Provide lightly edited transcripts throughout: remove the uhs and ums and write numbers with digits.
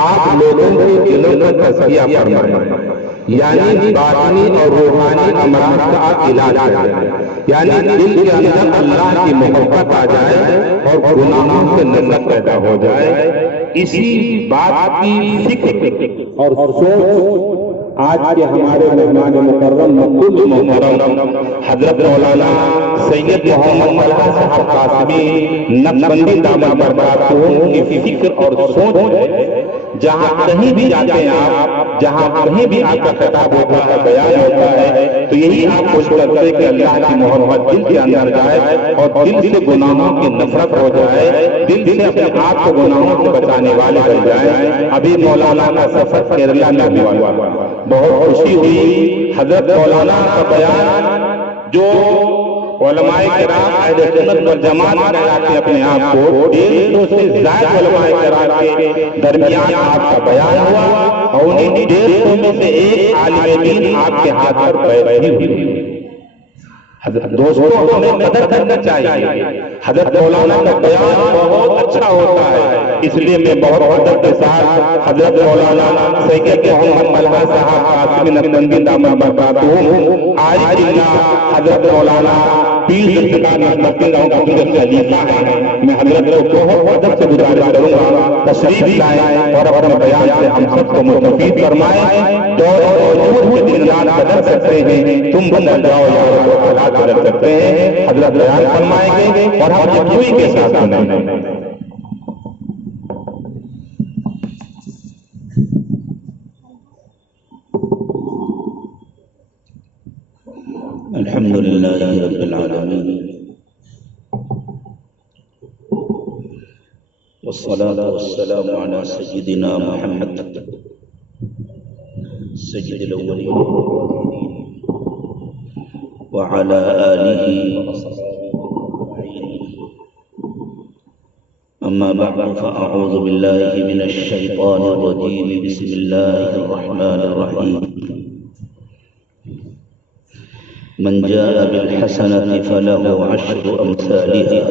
آپ لوگوں کے دلوں کا تزکیہ فرمائیں، یعنی باطنی اور روحانی امراض کا آپ علاج کریں، یعنی دل کے اندر اللہ کی محبت آ جائے اور گناہوں سے نفرت پیدا ہو جائے۔ اسی بات کی فکر اور سوچ آج کے ہمارے مہمان مکرم مقبول محترم حضرت مولانا سید محمد طلحہ صاحب قاسمی نقشبندی دامت برکاتہ کی فکر اور سوچ ہے۔ جہاں کہیں بھی جاتے ہیں آپ، جہاں کہیں بھی آپ کا خطاب ہوتا ہے، بیان ہوتا ہے، تو یہی آپ کوشش کرتے ہیں کہ اللہ کی محبت دل کے اندر جائے اور دل سے گناہوں کی نفرت ہو جائے، دل سے اپنے آپ کو گناہوں سے بچانے والے بن جائیں۔ ابھی مولانا کا سفر کیرلا میں ہوا، بہت خوشی ہوئی۔ حضرت مولانا کا بیان جو علماء کرام اہل سنت والجماعت میں اپنے آپ کو 150 سے زائد علماء کرام کے درمیان آپ کا بیان ہوا اور انہیں 150 میں سے ایک عالم دین آپ کے ہاتھ پر بیعت ہوئی۔ دوستوں ہمیں قدر کرنا چاہیے، حضرت مولانا کا بیان بہت اچھا ہوتا ہے، اس لیے میں بہت ادب کے ساتھ حضرت مولانا سید محمد طلحہ صاحب قاسمی نقشبندی دامت برکاتہ عارف باللہ حضرت مولانا پیر ذوالفقار نقشبندی کا خلیفہ ہے، میں حضرت کو بہت ادب سے گزارش کروں گا تشریف لائیں اور اپنے بیان سے ہم سب کو مستفید فرمائیں۔ دور اور کے دن رات بدل سکتے ہیں، تم بدل جاؤ یا حالات بدل سکتے ہیں۔ حضرت بیان فرمائیں گے اور ہم یکسوئی کے ساتھ سنیں۔ الحمد للہ رب العالمین والصلاة والسلام على سیدنا محمد سید الاولین وعلى آلہ وصحبہ اما بعد فاعوذ باللہ من الشیطان الرجیم بسم اللہ الرحمن الرحیم من جاء بالحسنة فله عشر أمثالها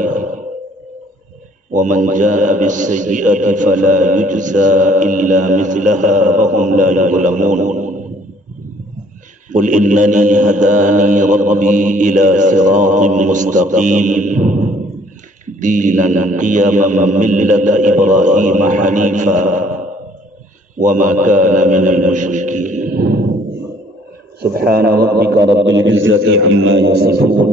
ومن جاء بالسيئة فلا يجزى إلا مثلها وهم لا يظلمون قل إنني هداني ربي إلى صراط مستقيم دينا قيما ملة إبراهيم حنيفا وما كان من المشركين سبحان ربك رب العزة عما يصفون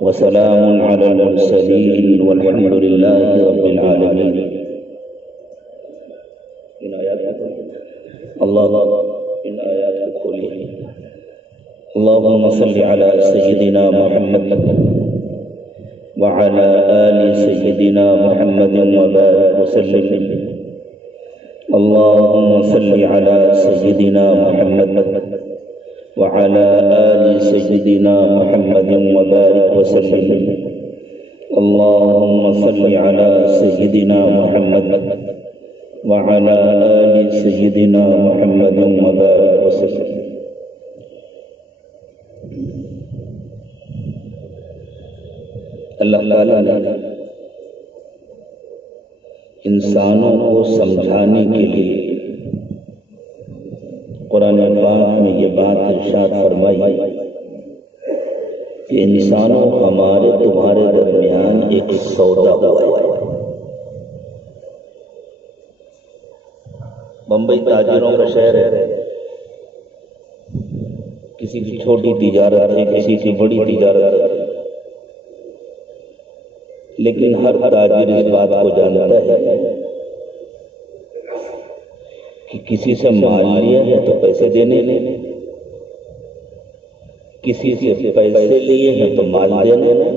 وسلام على المرسلين والحمد لله رب العالمين۔ ان آیات کھولی۔ اللهم صل على سيدنا محمد وعلى آل سيدنا محمد وبارك وسلم۔ اللهم صل على سيدنا محمد وعلى آل سيدنا محمد وبارك وسلم۔ اللهم صل على سيدنا محمد وعلى آل سيدنا محمد وبارك وسلم۔ اللہ تعالیٰ نے انسانوں کو سمجھانے کے لیے قرآن پاک میں یہ بات ارشاد فرمائی کہ انسانوں ہمارے تمہارے درمیان ایک سودا ہوا ہے۔ بمبئی تاجروں کا شہر ہے، کسی کی چھوٹی تجارت ہے، کسی کی بڑی تجارت ہے، لیکن ہر تاجر اس بات کو جانتا ہے کہ کسی سے مال لیا ہے تو پیسے دینے لیں، کسی سے پیسے لیے ہیں تو مال دینے لیں۔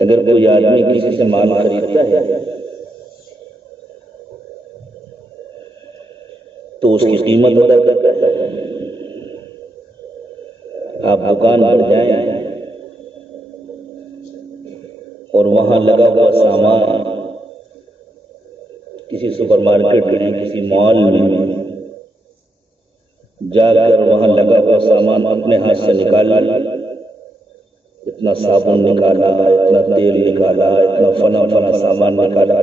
اگر کوئی آدمی کسی سے مال خریدتا ہے تو اس کی قیمت ادا کرتا ہے۔ آپ دکان پر جائیں اور وہاں لگا ہوا سامان کسی سپر مارکیٹ میں، کسی مال میں جا کر وہاں لگا ہوا سامان اپنے ہاتھ سے نکال لیں، اتنا صابن نکالا، اتنا تیل نکالا، اتنا فنا سامان نکالا،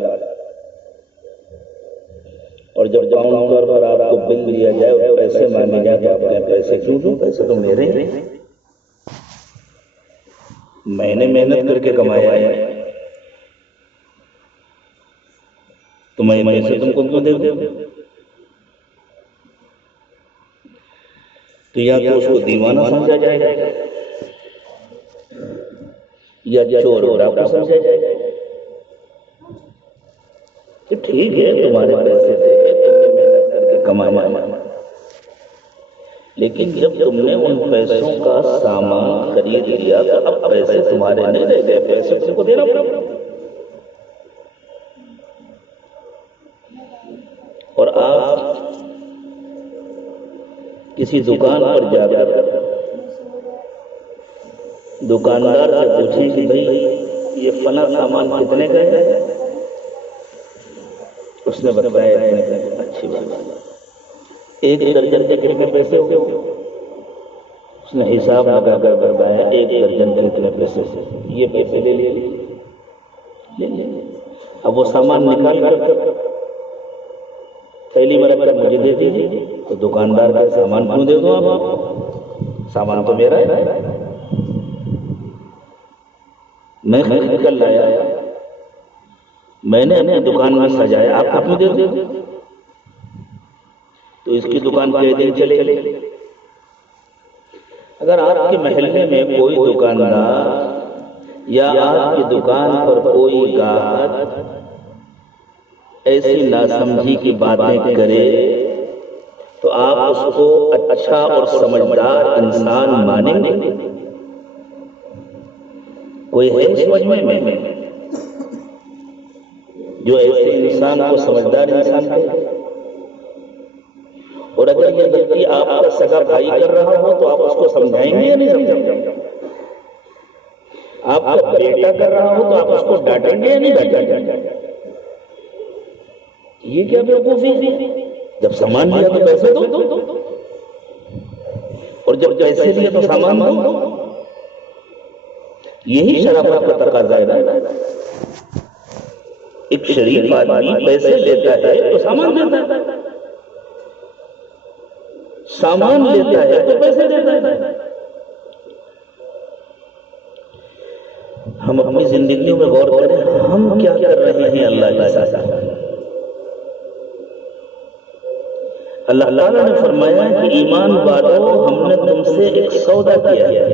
اور جب کاؤنٹر پر آپ کو بل دیا جائے اور پیسے مانگے جائے تو آپ کہیں پیسے کیوں دوں، پیسے تو میرے ہیں، میں نے محنت کر کے کمایا ہے، تو میں پیسے تم کو کیوں دے دوں؟ تو یا تو اس کو دیوانہ سمجھا جائے گا یا چور ڈاکو سمجھا جائے گا کہ ٹھیک ہے تمہارے پیسے تھے، تم نے محنت کر کے کمایا، لیکن جب تم نے ان پیسوں کا سامان خرید لیا تو اب پیسے تمہارے نہیں رہ گئے، پیسے تم کو دینا پڑے گا۔ اور آپ کسی دکان پر جا کر دکاندار سے پوچھیں کہ بھائی یہ فلاں سامان کتنے کا ہے، اس نے بتایا اچھی بات، ایک درجن کے کتنے پیسے ہو گئے، اس نے حساب لگا کر بتایا ایک درجن کے کتنے پیسے، یہ پیسے لے لیے۔ اب وہ سامان نکال کر تھیلی میں رکھ کر مجھے دے دیجیے، تو دکاندار کا سامان کیوں دے دوں آپ، سامان تو میرا ہے، میں خرید کر لایا، میں نے اپنی دکان میں سجایا، آپ کیوں دے دوں؟ تو اس کی دکان کئی دن چلے۔ اگر آپ کے محلے میں کوئی دکاندار یا آپ کی دکان پر کوئی گاہک ایسی ناسمجھی کی باتیں کرے تو آپ اس کو اچھا اور سمجھدار انسان مانیں گے؟ کوئی ہے سمجھ میں جو ایسے انسان کو سمجھدار انسان کہے؟ اور اگر یہ غلطی آپ کا سگا بھائی کر رہا ہو تو آپ اس کو سمجھائیں گے یا نہیں سمجھائیں گے؟ آپ کا بیٹا کر رہا ہو تو آپ اس کو ڈانٹیں گے یا نہیں ڈانٹیں گے؟ یہ کیا بیوقوفی ہے؟ جب سامان لیا تو پیسے دو، اور جب پیسے لیا تو سامان دو، یہی شرافت کا تقاضا ہے۔ ایک شریف آدمی پیسے لیتا ہے تو سامان دیتا ہے، سامان لیتا ہے تو پیسے دیتا ہے۔ ہم اپنی زندگیوں میں غور کریں، ہم کیا کر رہے ہیں اللہ کے ساتھ؟ اللہ تعالیٰ نے فرمایا کہ ایمان والو ہم نے تم سے ایک سودا کیا ہے،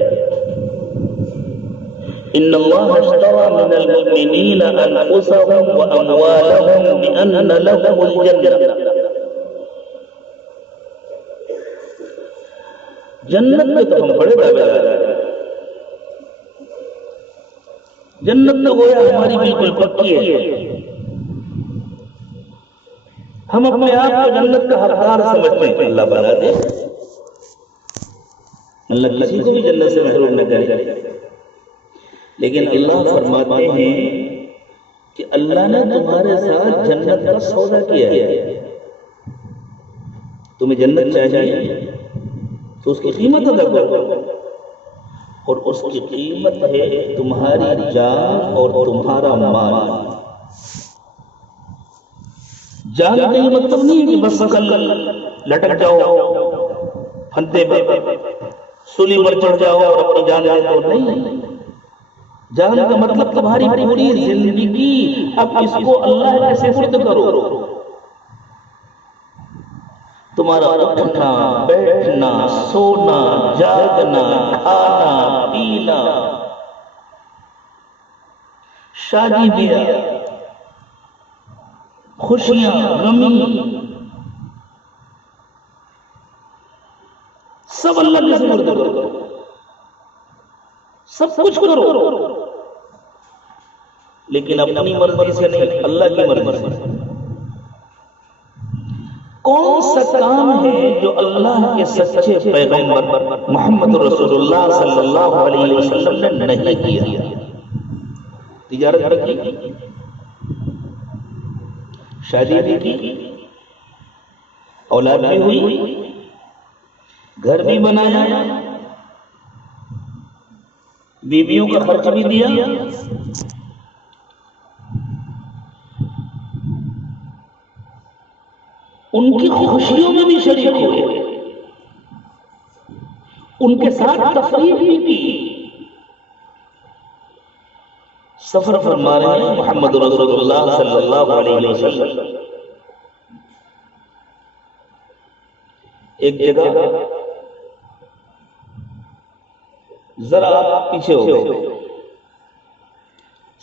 ان اللہ اشتری من المؤمنین انفسهم واموالهم بان لهم الجنہ، جنت میں تو ہم بڑے دعوے لگا رہے ہیں، جنت تو گویا ہماری بالکل پکی ہے، ہم اپنے آپ کو جنت کا حقدار سمجھتے ہیں، اللہ بنا دے، اللہ کسی کو بھی جنت سے محروم نہ کرے، لیکن اللہ فرماتے ہیں کہ اللہ نے تمہارے ساتھ جنت کا سودا کیا ہے، تمہیں جنت چاہیے تو اس کی قیمت ادا کرو، اور اس کی قیمت ہے تمہاری جان اور تمہارا مال۔ جان کا یہ مطلب نہیں ہے کہ بس کل لٹک جاؤ پھندے پر، سولی پر چڑھ جاؤ اور اپنی جان لے جاؤ، نہیں، جان کا مطلب تمہاری پوری زندگی اب اس کو اللہ کے سپرد کرو، تمہارا اٹھنا بیٹھنا سونا جاگنا کھانا پینا شادی بیاہ خوشیاں غمی سب اللہ کے سپرد کرو، سب کچھ کرو، لیکن اپنی مرضی سے نہیں، اللہ کی مرضی سے۔ کون سا کام ہے جو اللہ کے سچے پیغمبر محمد رسول اللہ صلی اللہ علیہ وسلم نے نہیں کیا؟ تجارت بھی کی، شادی بھی کی، اولاد بھی ہوئی، گھر بھی بنایا، بیویوں کا خرچ بھی دیا، ان کی خوشیوں میں بھی شریک ہوئے، ان کے ساتھ تفریح بھی کی۔ سفر فرما رہے ہیں محمد رسول اللہ صلی اللہ علیہ وسلم، ایک جگہ ذرا پیچھے ہو گئے،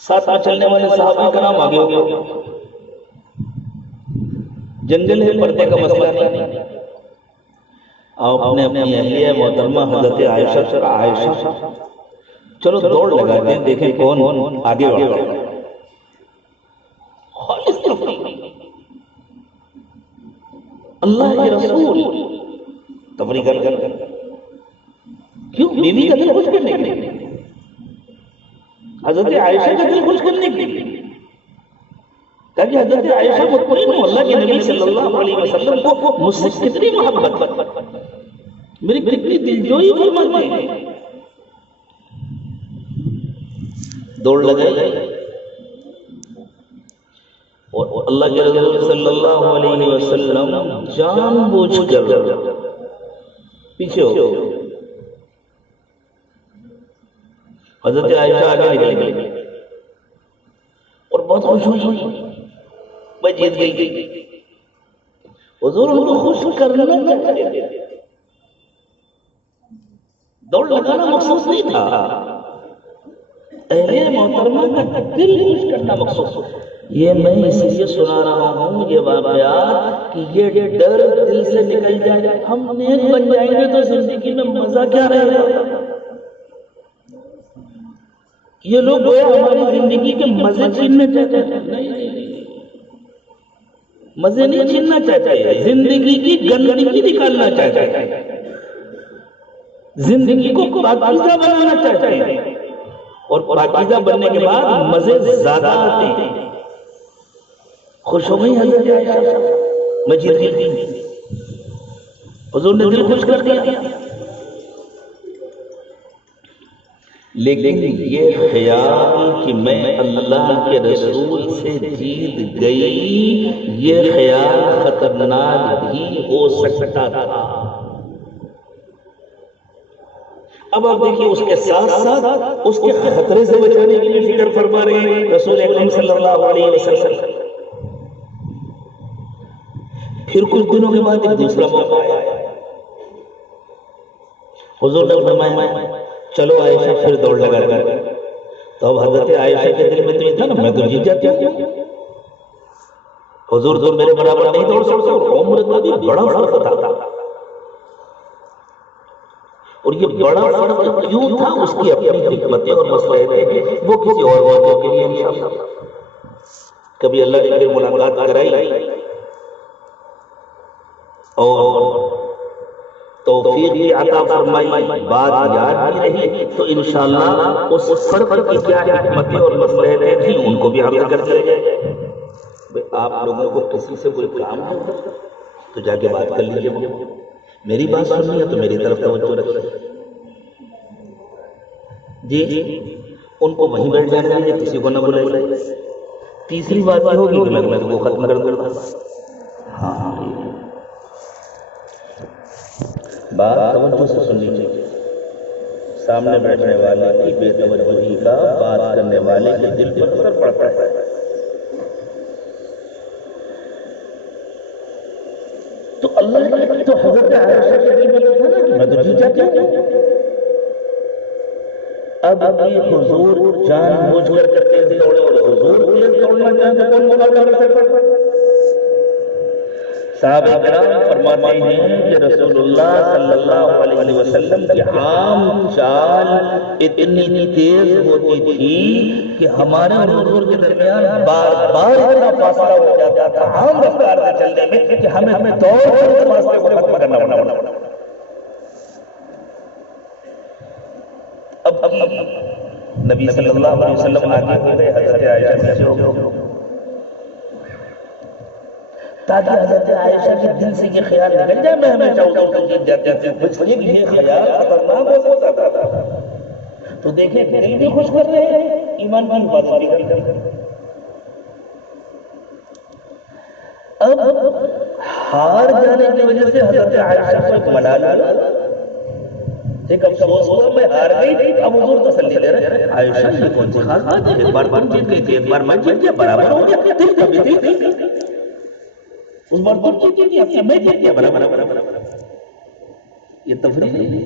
ساتھ میں چلنے والے صحابہ کرام آگے ہو گئے، جنگل ہے، پردے کا مسئلہ نہیں، آپ نے اپنی اہلیہ محترمہ حضرت عائشہ چلو دوڑ لگاتے ہیں، دیکھیں کون آگے بڑھا۔ خالص تفریح، اللہ کے رسول تفریح کر کیوں؟ بیوی کا دل خوش کرنے کے لیے، حضرت عائشہ کا دل خوش کرنے کے لیے، تاکہ حضرت عائشہ مطمئن ہو اللہ کے نبی صلی اللہ علیہ وسلم کو مجھ سے کتنی محبت، میری کتنی دلجوئی فرماتے ہیں۔ دوڑ لگائی اور اللہ کے رسول صلی اللہ علیہ وسلم جان بوجھ کر پیچھے ہو، حضرت عائشہ آگے نکل گئی اور بہت خوش ہوئی، میں جیت گئی۔ حضور ان کو خوش کرنا چاہتے تھے، دوڑ لگانا مقصود نہیں تھا، اہلیہ محترمہ کا دل خوش کرنا مقصود۔ یہ میں اس لیے سنا رہا ہوں یہ واقعات کہ یہ ڈر دل سے نکل جائے، ہم نیک بن جائیں گے تو زندگی میں مزہ کیا رہے گا؟ یہ لوگ گویا ہماری زندگی کے مزے چھیننا چاہتے ہیں، نہیں، مزے نہیں چھیننا چاہتے، زندگی کی گندگی نکالنا چاہتے ہیں، زندگی کو پاکیزہ بنانا چاہتے ہیں، اور پاکیزہ بننے کے بعد مزے زیادہ آتے ہیں۔ خوش ہو گئی حضرت عائشہ، میں جیت گئی، حضور نے دل خوش کر دیا۔ لیکن یہ خیال کہ میں اللہ کے رسول سے جیت گئی، یہ خیال خطرناک بھی ہو سکتا تھا۔ اب آپ دیکھیے اس کے ساتھ ساتھ اس کے خطرے سے بچانے کے لیے فکر فرما رہے ہیں رسول اکرم صلی اللہ علیہ وسلم۔ پھر کچھ دنوں کے بعد ایک دوسرا موقع آیا، حضور نے فرمایا چلو عائشہ پھر دوڑ لگا کر، تو اب حضرت عائشہ کے دل میں تو یہ تھا نا میں تو جیت جاتی ہوں، حضور تو میرے برابر نہیں دوڑ سکتے، عمر کا بھی بڑا فرق تھا، اور یہ بڑا فرق کیوں تھا اس کی اپنی حکمتیں اور مسئلے تھے، وہ کسی اور موقع کے لیے انشاءاللہ کبھی اللہ نے پھر ملاقات کرائی اور توفیق بھی عطا فرمائی، بات یاد بھی رہی، تو انشاءاللہ اس فرق کی کیا حکمتیں اور مسئلے تھیں ان کو بھی عرض کرتے رہے۔ آپ لوگوں کو کسی سے کوئی کام ہے تو جا کے بات کر لیجیے، میری بات سننی ہے تو میری طرف توجہ رکھیں جی، ان کو وہیں بیٹھ جانا ہے، کسی کو نہ بلائے۔ تیسری بات یہ ہوگی کہ میں وہ ختم کر دوں گا، ہاں بات توجہ سے سننی چاہیے، سامنے بیٹھنے والے کی بے توجہی کا بات کرنے والے کے دل پر اثر پڑتا ہے۔ تو اللہ تو حضرت عائشہ کے دل میں تھا نا کہ میں تو جیت جاتی ہوں، اب یہ حضور جان بوجھ کر کرتے ہیں دوڑے، اور حضور بولے دوڑنا چاہیں تو کون مقابلہ کر سکتا؟ صحابہ کرام فرماتے ہیں کہ رسول اللہ صلی اللہ علیہ وسلم کی عام چال اتنی تیز ہوتی تھی کہ ہمارے اور حضور کے درمیان بار بار اتنا فاصلہ ہو جاتا تھا عام رفتار سے چلنے میں کہ ہمیں دوڑ کر فاصلے کو ختم کرنا پڑا۔ اب نبی صلی اللہ علیہ وسلم آگے ہو گئے، حضرت عائشہ پیچھے ہو گئے، تاکہ حضرت عائشہ کے دل سے یہ خیال نکل جائے میں ہمیشہ حضور کو جیت جاتی ہوں، اس لیے یہ خیال خطرناک ہو سکتا تھا۔ تو دیکھیں دل بھی خوش کر رہے ہیں، ایمان کی حفاظت بھی کر رہے ہیں۔ اب ہار جانے کی وجہ سے حضرت عائشہ کو ایک ملال آیا، ایک افسوس ہوا میں ہار گئی۔ اب حضور تسلی دے رہے ہیں، عائشہ یہ کون سی خاص بات ہے، ایک بار تم جیت گئی تھی، ایک بار میں جیت گیا، برابر ہو گیا، تم کبھی تھی اس بار تم جیت گئی تھی، میں جیت گیا، برابر۔ یہ تفریح نہیں،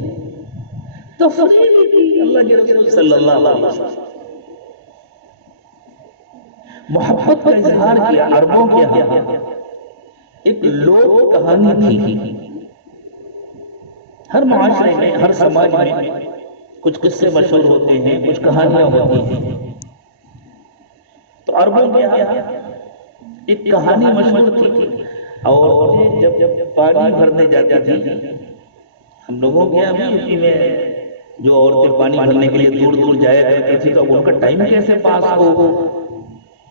تفریح کی اللہ کے رسول صلی اللہ علیہ وسلم محبت کا اظہار کیا عربوں کے ہاں۔ ایک لوک کہانی تھی، ہر معاشرے میں، ہر سماج میں کچھ قصے مشہور ہوتے ہیں، کچھ کہانیاں ہوتی ہیں۔ تو عربوں کے ہاں ایک کہانی مشہور تھی، اور جب پانی بھرنے جاتی تھی، ہم لوگوں کے ابھی یوپی میں جو عورتیں پانی بھرنے کے لیے دور دور جایا کرتی تھی، تو ان کا ٹائم کیسے پاس ہو،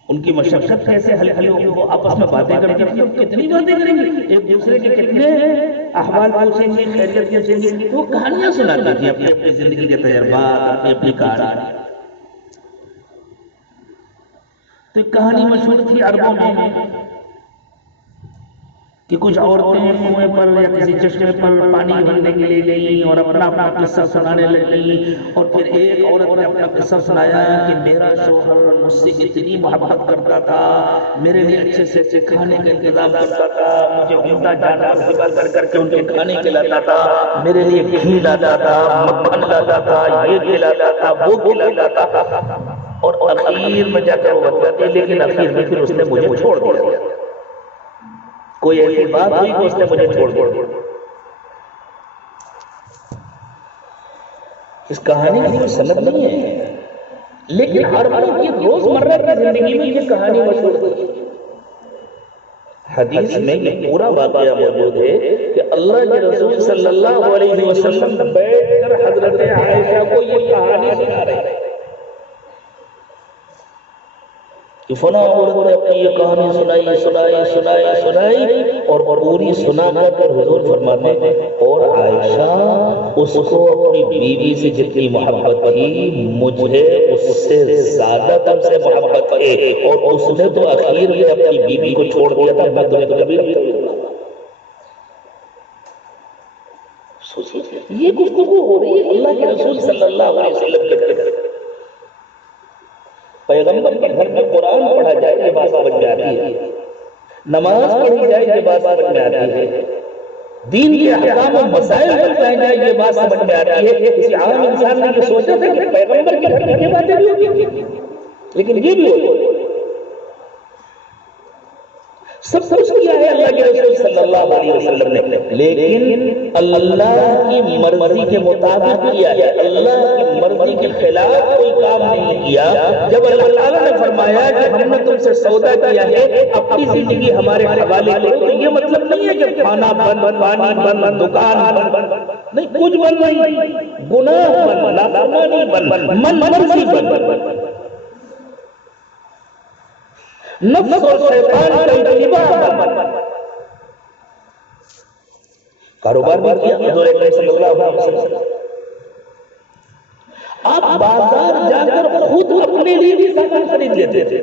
ان کی مشقت کیسے حل ہو، وہ آپس میں باتیں کرتی تھی۔ اب کتنی باتیں کریں گی، ایک دوسرے کے کتنے احوال پوچھیں گے، خیریت پوچھیں گے، تو وہ کہانیاں سناتی تھی، اپنی اپنی زندگی کے تجربات، اپنی اپنی کہانی۔ تو ایک کہانی مشہور تھی عربوں میں کہ کچھ عورتیں کنویں پر یا کسی چشمے پر پانی بھرنے کے لیے گئیں اور اپنا اپنا قصہ سنانے لگیں، اور پھر ایک عورت نے اپنا قصہ سنایا کہ میرا شوہر مجھ سے اتنی محبت کرتا تھا، میرے لیے اچھے سے اچھے کھانے کا انتظام کرتا تھا، مجھے عمدہ جانور ذبح کر کے ان کے کھانے کھلاتا تھا، میرے لیے گھی لاتا تھا، مکھن لاتا تھا، یہ کھلاتا تھا، وہ کھلاتا تھا، اور اخیر میں جا کر وہ بتاتی ہے لیکن اخیر میں پھر اس نے مجھے چھوڑ دیا۔ کوئی ایسی بات ہوئی کہ اس نے مجھے چھوڑ دیا۔ اس کہانی کی کوئی سند نہیں ہے، لیکن عربوں کی روزمرہ کی زندگی میں یہ کہانی مشہور ہے۔ حدیث میں یہ پورا واقعہ موجود ہے کہ اللہ کے رسول صلی اللہ علیہ وسلم بیٹھ کر حضرت عائشہ کو یہ کہانی سنا رہے ہیں کہ فلاں عورت نے اپنی یہ کہانی سنائی اور پوری سنا کر حضور فرماتے ہیں اور عائشہ اس کو اپنی بیوی سے جتنی محبت تھی مجھے اس سے زیادہ تم سے محبت ہے، اور اس نے تو اخیر میں اپنی بیوی کو چھوڑ دیا تھا، میں تمہیں کبھی نہیں چھوڑوں گا۔ یہ گفتگو ہو رہی ہے اللہ کے رسول صلی اللہ علیہ وسلم کے گھر۔ پیغمبر کے گھر میں قرآن پڑھا جائے یہ بات سمجھ میں آتی ہے، نماز پڑھی جائے یہ بات سمجھ میں آتی ہے، دین کے احکام و مسائل بتائے جائے یہ بات سمجھ میں آتی ہے۔ کسی عام انسان نے یہ سوچا تھا کہ پیغمبر کے گھر میں یہ باتیں بھی ہوتی تھی، لیکن یہ بھی ہوتی ہے۔ سب کچھ کیا ہے اللہ کے رسول صلی اللہ علیہ وسلم نے، لیکن اللہ کی مرضی کے مطابق کیا ہے، اللہ کی مرضی کے خلاف کوئی کام نہیں کیا۔ جب اللہ تعالیٰ نے فرمایا کہ ہم نے تم سے سودا کیا ہے اپنی زندگی ہمارے حوالے کرو، تو یہ مطلب نہیں ہے کہ کھانا بند، پانی بند، دکان بند، نہیں، کچھ بند نہیں، گناہ بند، نافرمانی بند، من مرضی بند، نفس اور شیطان کا اتباع بند، کاروبار بھی کیا حضور اکرم صلی اللہ علیہ وسلم۔ آپ بازار جا کر خود اپنے لیے بھی سامان خرید لیتے تھے۔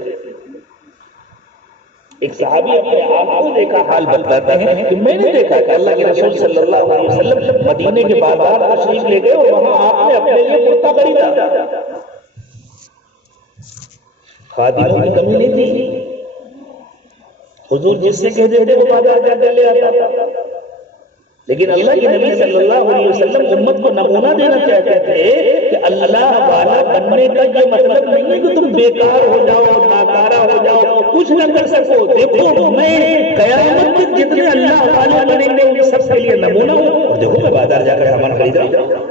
ایک صحابی اپنے آپ کو دیکھا حال بتاتے ہیں کہ میں نے دیکھا کہ اللہ کے رسول صلی اللہ علیہ وسلم مدینے کے بازار تشریف لے گئے اور وہاں آپ نے اپنے لیے کرتا خریدا، خادموں کی کمی نہیں تھی، حضور جس سے کہہ دیتے وہ بازار جا کر لے آتا تھا، لیکن اللہ کے نبی صلی اللہ علیہ وسلم امت کو نمونہ دینا چاہتے تھے کہ اللہ والا بننے کا یہ مطلب نہیں ہے کہ تم بیکار ہو جاؤ، ناکارہ ہو جاؤ، کچھ نہ کر سکو۔ دیکھو میں قیامت تک جتنے اللہ والے بنیں گے ان سب کے لیے نمونہ ہوں، اور دیکھو میں بازار جا کر سامان خرید رہا ہوں۔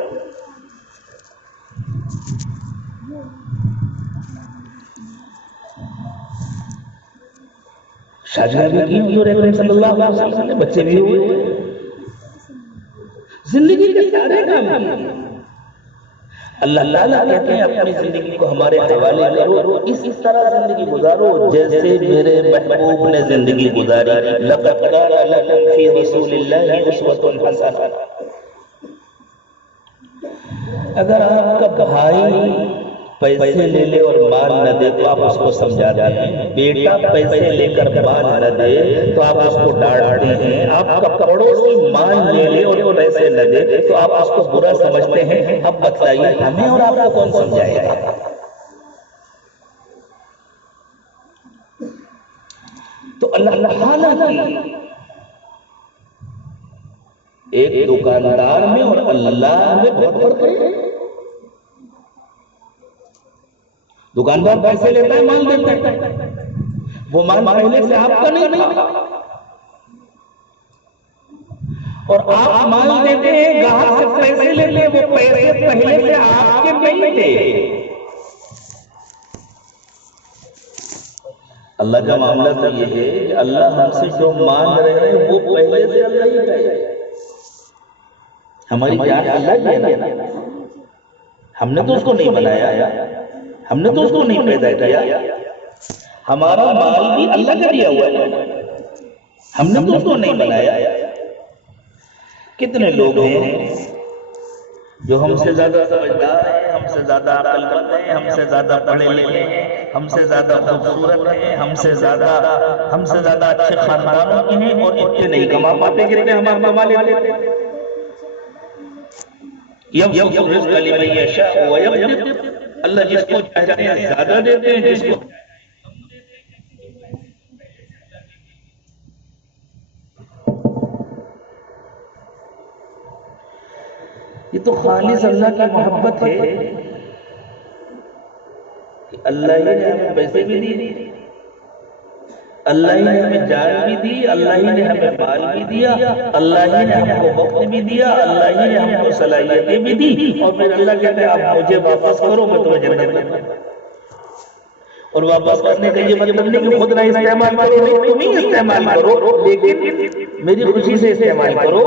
شادیاں بھی کی حضور اکرم صلی اللہ علیہ وسلم نے، بچے بھی ہوئے، زندگی کے سارے کام کیے۔ اللہ تعالیٰ کہتے ہیں اپنی زندگی کو ہمارے حوالے کرو، اس طرح زندگی گزارو جیسے میرے محبوب نے زندگی گزاری۔ لقد کان لکم فی رسول اللہ اسوۃ حسنہ۔ اگر آپ کا بھائی پیسے لے لے اور مال نہ دے تو آپ اس کو سمجھاتے ہیں، بیٹا پیسے لے کر مال نہ دے تو آپ اس کو ڈانٹتے ہیں، آپ کا پڑوسی مال لے لے اور پیسے نہ دے تو آپ اس کو برا سمجھتے ہیں۔ اب بتائیے ہمیں اور آپ کو کون سمجھائے گا؟ تو اللہ تعالیٰ کی ایک دکاندار میں اور اللہ میں بہت فرق ہے۔ دکاندار پیسے لیتا ہے، مال دیتا ہے، وہ مال پہلے سے آپ کا نہیں تھا، اور آپ مال دیتے ہیں، گاہک سے پیسے لیتے ہیں، وہ پیسے پہلے سے آپ کے نہیں تھے۔ اللہ کا معاملہ تو یہ ہے کہ اللہ ہم سے جو مانگ رہے ہیں وہ پہلے سے اللہ ہی کا ہے۔ ہماری جان اللہ کی ہے نا، ہم نے تو اس کو نہیں بنایا، ہم نے تو اس کو نہیں پیدا کیا، ہمارا مال بھی اللہ کا دیا ہوا ہے، ہم نے تو اس کو نہیں بنایا۔ کتنے لوگ ہیں جو ہم سے زیادہ سمجھدار ہیں، ہم سے زیادہ عقل مند ہیں، ہم سے زیادہ پڑھے لکھے ہیں، ہم سے زیادہ خوبصورت ہیں، ہم سے زیادہ اچھے خاندانوں کے ہیں، اور اتنے نہیں کما پاتے کہ ہم کما لیتے ہیں۔ یبسط الرزق لمن یشاء ویقدر، اللہ جس کو چاہتے ہیں زیادہ دیتے ہیں، جس کو یہ تو خالص اللہ کی محبت ہے کہ اللہ ہی نے ہمیں پیسے بھی دی، اللہ ہی نے ہمیں جان بھی دی، اللہ ہی نے ہمیں مال بھی دیا، اللہ ہی نے ہم کو وقت بھی دیا، اللہ ہی نے ہم کو صلاحیتیں بھی دی، اور پھر اللہ کہتے ہیں آپ مجھے واپس کرو، میں تمہیں جنت میں دوں۔ اور واپس کرنے کا یہ مطلب نہیں کہ خود نہ استعمال کرو، نہیں تم ہی استعمال کرو، لیکن میری خوشی سے استعمال کرو،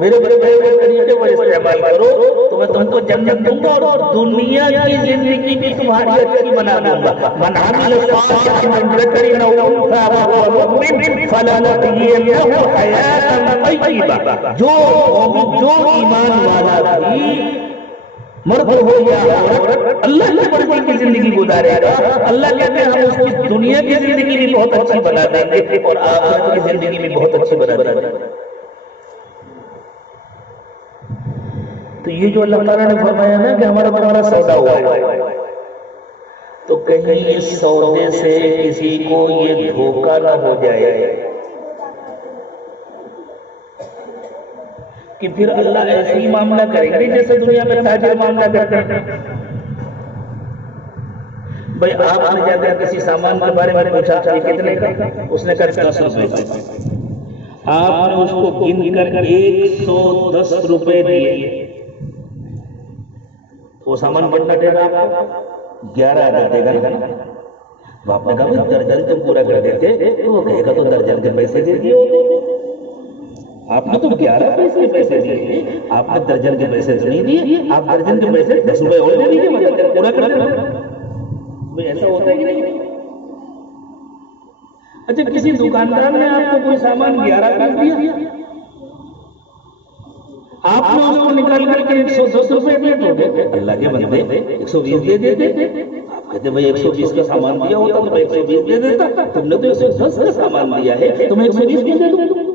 میرے بڑے بڑے طریقے پر استعمال کرو، تو میں تم کو جنت دوں گا، اور دنیا کی زندگی بھی تمہاری اچھی بنا دوں گا۔ من عمل صالحا من ذکر او انثى وهو مؤمن فلنحيينه حياة طیبہ، جو ایمان والا بھی مرد ہو یا عورت اللہ کی مرضی کی زندگی گزارے گا، اللہ کہتے ہیں ہم اس کی دنیا کی زندگی بھی بہت اچھی بنا دیں گے اور آخرت کی زندگی بھی بہت اچھی بنا دیں گے۔ تو یہ جو اللہ تعالیٰ نے فرمایا نا کہ ہمارا تمہارا سودا ہوا ہے، تو کہیں اس سودے سے کسی کو یہ دھوکہ نہ ہو جائے کہ پھر اللہ ایسے ہی معاملہ کریں گے جیسے دنیا میں تاجر معاملہ کرتے ہیں۔ بھائی آپ نے جا کر کسی سامان کے بارے میں پوچھا یہ کتنے کا، اس نے کہا 10 روپے، آپ نے اس کو گن کر 110 روپے دیے، وہ سامان بڑھنا دے گا 11,000 دے گا نا۔ آپ نے کہا درجن تم پورا کر دیتے، تو وہ کہے گا تو درجن کے پیسے دے دیے، آپ نے تو 11 پیسے دیے، آپ نے درجن کے پیسے نہیں دیے، آپ درجن کے پیسے 10 روپے اور دے دیجیے، مطلب پورا کر دیں۔ ایسا ہوتا ہے کہ نہیں؟ اچھا کسی دکاندار نے آپ کو کوئی سامان 11 پیسے دیا، آپ نے اس کو نکال کر کے 110 روپے دے دو، اللہ کے بندے 120 دے دیتے، آپ کہتے بھائی 120 کا سامان دیا ہوتا تو میں 120 دے دیتا، تم نے تو 110 کا سامان دیا ہے، تمہیں 120 کیوں دے دوں؟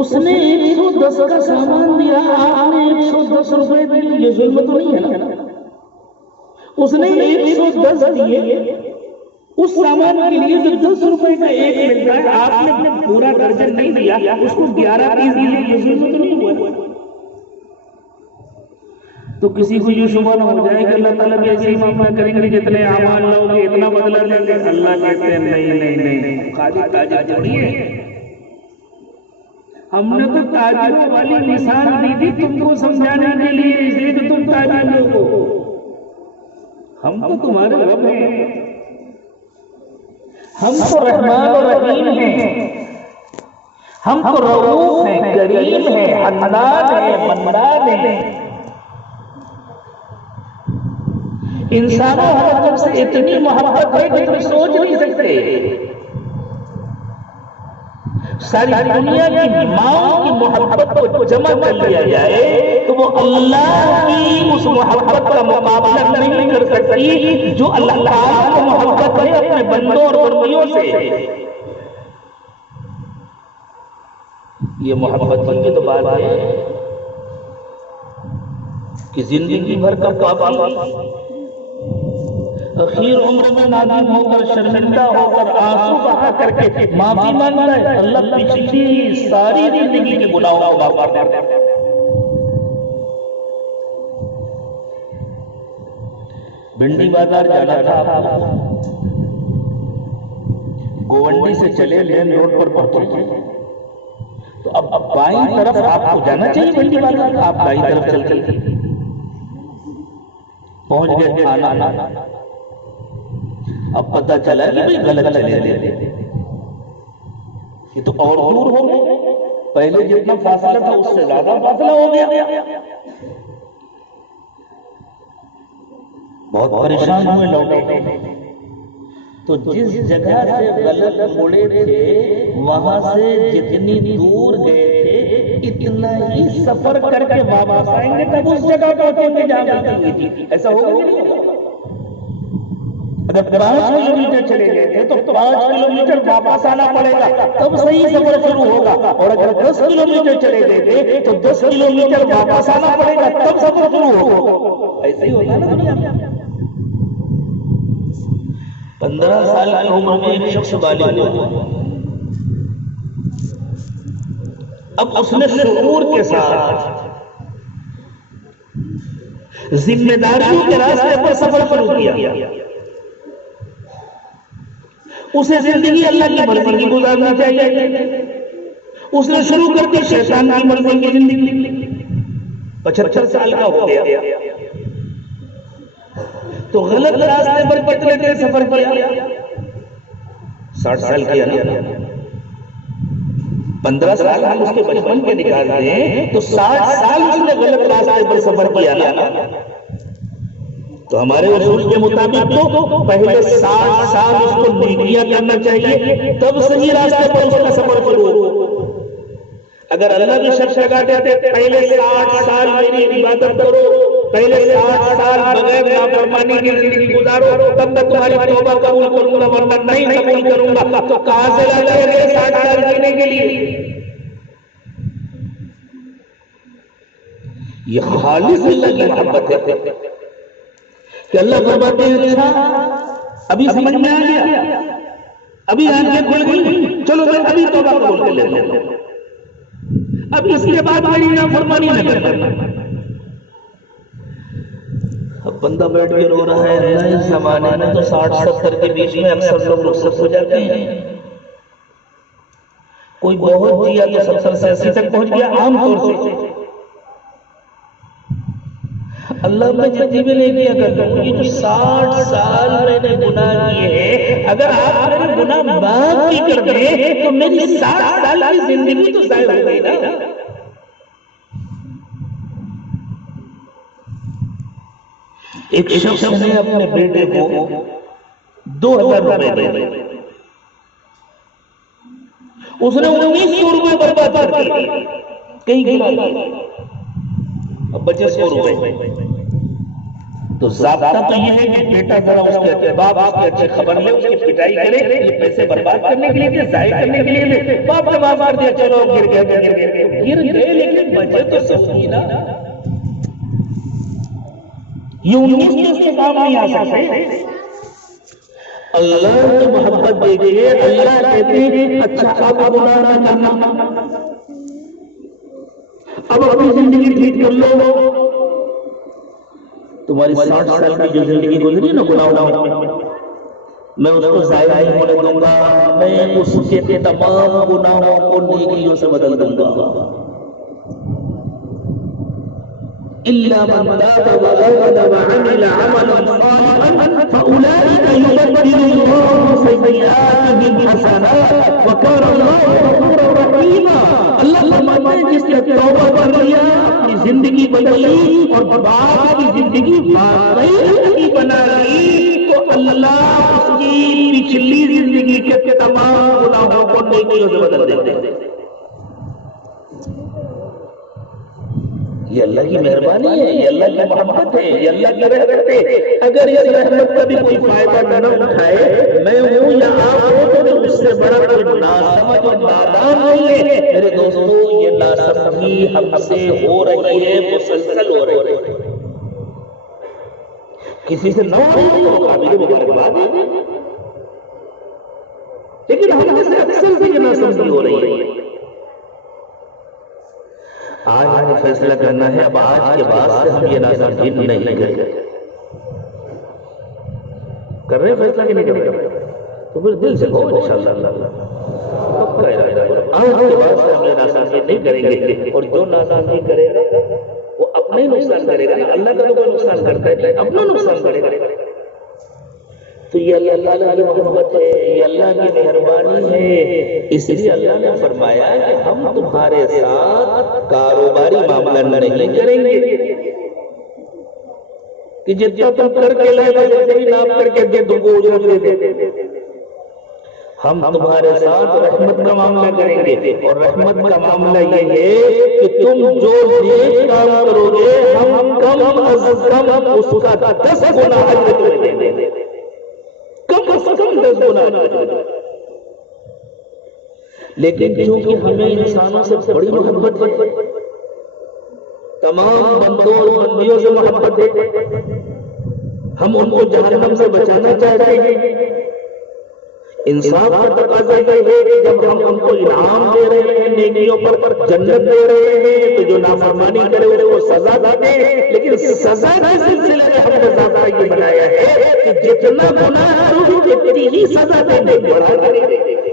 اس نے 110 کا سامان دیا، آپ نے 110 روپے دیے، یہ ظلم تو نہیں ہے نا؟ اس نے 110 دیے، اس سامان کے لیے جو 10 روپے کا ایک ملتا ہے، آپ نے اپنے پورا درجن نہیں دیا، اس کو 11 پیس دیے، یہ ظلم تو نہیں ہوا؟ تو کسی کو یہ شبہ نہ ہو جائے کہ اللہ تعالیٰ بھی ایسے ہی معاملہ کریں گے، جتنے اعمال لاؤ گے اتنا بدلہ لیں گے۔ اللہ کہتے ہیں نہیں، خالی تاجر تھوڑی ہے، ہم نے تو تاجروں والی مثال دی تھی تم کو سمجھانے کے لیے، اس لیے کہ تم تاجر ہو، ہم تو تمہارے رب ہیں، ہم تو رحمان و رحیم ہیں، ہم تو رؤوف ہیں، کریم ہیں، حنان ہیں، منان ہیں۔ انسانوں ہمیں تم سے اتنی محبت ہے کہ تم سوچ نہیں سکتے۔ ساری دنیا کی ماں کی محبت کو جمع کر لیا جائے تو وہ اللہ کی اس محبت کا مقابلہ نہیں کر سکتی جو اللہ تعالیٰ کو محبت ہے اپنے بندوں اور بندیوں سے. یہ محبت کی تو بات ہے کہ زندگی بھر کا پاپی اخیر عمر میں نادم ہو کر شرمندہ ہو کر آنسو بہا کر کے معافی مانگتا ہے. اللہ پچھلی ساری زندگی کے گناہوں کو معاف کر دیتا ہے. بھنڈی بازار جانا تھا، گوونڈی سے چلے مین روڈ پر پہنچے تو اب بائیں طرف آپ کو جانا چاہیے بھنڈی بازار، آپ بائیں طرف چل چل پہنچ گئے کھانا. اب پتہ چلا کہ بھئی غلط چلے گئے، یہ تو اور دور ہو گئے، پہلے جتنا فاصلہ تھا اس سے زیادہ فاصلہ ہو گیا. بہت پریشان ہوئے لوٹے تو جس جگہ سے غلط مڑے تھے وہاں سے جتنی دور گئے تھے اتنا ہی سفر کر کے واپس آئیں گے تب اس جگہ پہنچیں گے جہاں غلطی ہوئی تھی. ایسا ہوگا؟ اگر 5 کلومیٹر چلے گئے تھے تو 5 کلومیٹر واپس آنا پڑے گا تب صحیح سفر شروع ہوگا، اور اگر 10 کلومیٹر چلے گئے تھے تو 10 کلومیٹر واپس آنا پڑے گا تب سفر شروع ہوگا. ایسے ہی ہوگا نا دنیا میں. 15 سال کی عمر میں ایک شخص بالغ ہوا، اب اس نے شعور کے ساتھ ذمہ داریوں کے راستے پر سفر شروع کیا. اسے زندگی اللہ کی مرضی کی گزارنا چاہیے. اس نے شروع کر دی شیطان کی مرضی کی زندگی. 75 سال کا ہو گیا تو غلط راستے پر کتنے دیر سفر کیا؟ 60 سال کیا نا. 15 سال ہم اس کے بچپن کے نکال دیں تو 60 سال اس نے غلط راستے پر سفر کیا نا. تو ہمارے اصول کے مطابق تو پہلے 60 سال اس کو نیکیاں کرنا چاہیے تب صحیح راستے پر اس کا سفر شروع ہو. اگر اللہ کی شرط لگا دیتے پہلے 60 سال میری عبادت کرو، پہلے 60 سال بغیر نافرمانی کی زندگی گزارو تب تک تمہاری توبہ قبول کروں گا ورنہ نہیں قبول کروں گا، تو کہاں سے لا لے گئے 60 سال جینے کے لیے؟ یہ خالص اللہ کی محبت ہے کہ اللہ فرماتے ہیں اچھا ابھی سمجھ میں آ گیا، ابھی آنکھیں کھل گئی، چلو میں ابھی توبہ قبول کر لیتا ہوں، اب اس کے بعد میری نافرمانی نہ کرنا. اب بندہ بیٹھ کے رو رہا ہے. نئے زمانے میں تو 60-70 کے بیچ میں اکثر لوگ رخصت ہو جاتے ہیں. کوئی بہت جیا تو 70 سے 80 تک پہنچ گیا عام طور سے. اللہ میں جتنی بھی نہیں کیا کرتا ہوں یہ جو 60 سال میں نے گناہ کیے ہیں اگر آپ میرے گناہ معاف بھی کر دیں تو میری 60 سال کی زندگی تو ضائع ہو گئی نا. ایک شخص نے اپنے بیٹے کو 2000 روپے دیے، اس نے 1900 روپے برباد کر دیے کہیں گرا دیے، اب بچے 100 روپے. تو ضابطہ تو یہ ہے کہ بیٹا ذرا اس کے باپ اس کی اچھی خبر لے، اس کی پٹائی کرے، یہ پیسے برباد کرنے کے لیے ضائع کرنے کے لیے باپ نے معاف کر دیا، چلو گر گئے لیکن بچے تو سوچی نا یہ 19 کے کام نہیں آ سکتے. اللہ کی محبت دیکھیے، اللہ کہتے ہیں اچھا اب گناہ نہ کرنا، اب اپنی زندگی ٹھیک کر لو. تمہاری 60 سال کی جو زندگی گزری نا گناہوں میں اس کو ضائع نہیں ہونے دوں گا، میں اس کے تمام گناہوں کو نیکیوں سے بدل دوں گا. إلا من تاب وآمن وعمل عملا صالحا فأولئك يبدل الله سيئاتهم حسنات وكان الله غفورا رحيما. اللہ فرماتا ہے جس نے توبہ کر لیا، اپنی زندگی بدلی اور بعد کی زندگی واقعی اچھی بنا لی تو اللہ اس کی پچھلی زندگی کے تمام گناہوں کو نیکیوں سے بدل دیتے ہیں۔ یہ اللہ کی مہربانی ہے، یہ اللہ کی محبت ہے، یہ اللہ کی رحمت ہے۔ اگر اس رحمت کا بھی کوئی فائدہ نہ اٹھائے، میں ہوں یا آپ ہو، تو اس سے بڑا کوئی ناسمجھ اور نادان نہیں ہے۔ میرے دوستو، یہ ناسمجھی ہم سے ہو رہی ہے، مسلسل ہو رہی ہے۔ کسی سے نہ ہو رہی ہے تو قابل مبارکباد ہے، لیکن ہم سے اکثر سے یہ ناسمجھی ہو رہی ہے۔ آج ہمیں فیصلہ کرنا ہے، اب آج کے بعد سے ہم یہ ناسمجھی نہیں کریں گے۔ کر رہے ہیں فیصلہ کہ نہیں کر رہے؟ تو پھر دل سے کہو انشاءاللہ پکا ارادہ ہے، آج کے بعد سے ہم یہ ناسمجھی نہیں کریں گے۔ اور جو ناسمجھی کرے گا وہ اپنے ہی نقصان کرے گا، اللہ کا تو کوئی نقصان کرتا ہے، اپنا نقصان کرے گا۔ تو یہ اللہ تعالیٰ کی محبت ہے، یہ اللہ کی مہربانی ہے۔ اس لیے اللہ نے فرمایا کہ ہم تمہارے ساتھ کاروباری معاملہ نہیں کریں گے کہ جتنا تم کر کے لائے بس اتنی ناپ کر کے دے، تم کو اجرت دے دے۔ ہم تمہارے ساتھ رحمت کا معاملہ کریں گے، اور رحمت کا معاملہ یہ ہے کہ تم جو نیک کام کرو گے ہم کم از کم اس کا 10 گنا اجر تمہیں دیں گے، کم از کم 10 گنا اجر۔ لیکن چونکہ ہمیں انسانوں سے بڑی محبت ہے، تمام بندوں اور بندیوں سے محبت ہے، ہم ان کو جہنم سے بچانا چاہتے ہیں۔ انصاف کا تقاضا یہ ہے کہ جب ہم ان کو انعام دے رہے ہیں، نیکیوں پر جنت دے رہے ہیں، تو جو نافرمانی کرے اس کو سزا دیں، لیکن سزا کے سلسلے میں ہم نے ضابطہ یہ بنایا ہے کہ جتنا گناہ کرو اتنی ہی سزا دیں گے، بڑھا کر نہیں دیں گے۔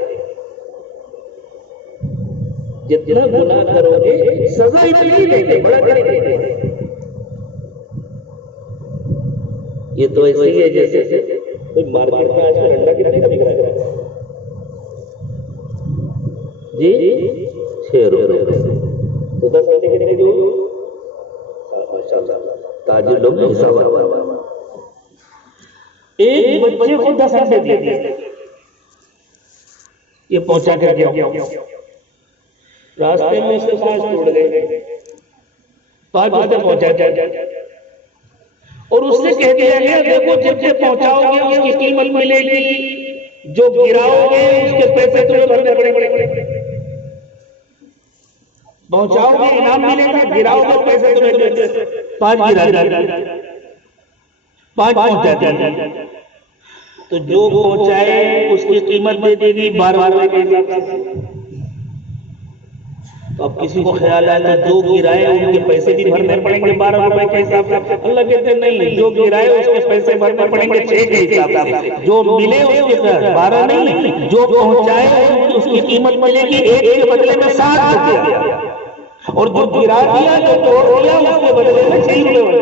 جتنا گناہ کرو گے سزا اتنی ہی دیں گے، بڑھا کر نہیں دیں گے۔ یہ تو ایسے ہی ہے جیسے کوئی مارکیٹ میں آج کل انڈا کتنے کا بک رہا ہے جی 6 روپے، تو 10 انڈے کتنے کی ہوگی؟ ماشاءاللہ تاجر لوگ نے حساب لگایا، ایک بچے کو 10 انڈے دیے، یہ پہنچا کر گیا، راستے میں اس کے سانس ٹوٹ گئے، 5 روپے پہنچا جائے، اور اس سے کہہ دیا گیا دیکھو جتنے پہنچاؤ گے اس کی قیمت ملے گی، جو گراؤ گے اس کے پیسے تمہیں بھرنے پڑیں گے، پہنچاؤ گے انعام ملے گا، گراؤ گے پیسے تمہیں ملیں گے۔ 5 گرا دیا، 5 پہنچا دیا، تو جو پہنچائے اس کی قیمت دے دے گی 12 روپے۔ تو اب کسی کو خیال آیا کہ جو گرائے ان کے پیسے بھی بھرنے پڑیں گے 12 روپے کے حساب سے، اللہ کہتے نہیں، جو گرائے اس کے پیسے بھرنے پڑیں گے 6 کے حساب سے، جو ملے اس کے 12 نہیں، جو پہنچائے اس کی قیمت ملے گی 1 کے بدلے میں 60 روپے، اور جو گرا دیا جو توڑ دیا اس کے بدلے میں 6 روپے۔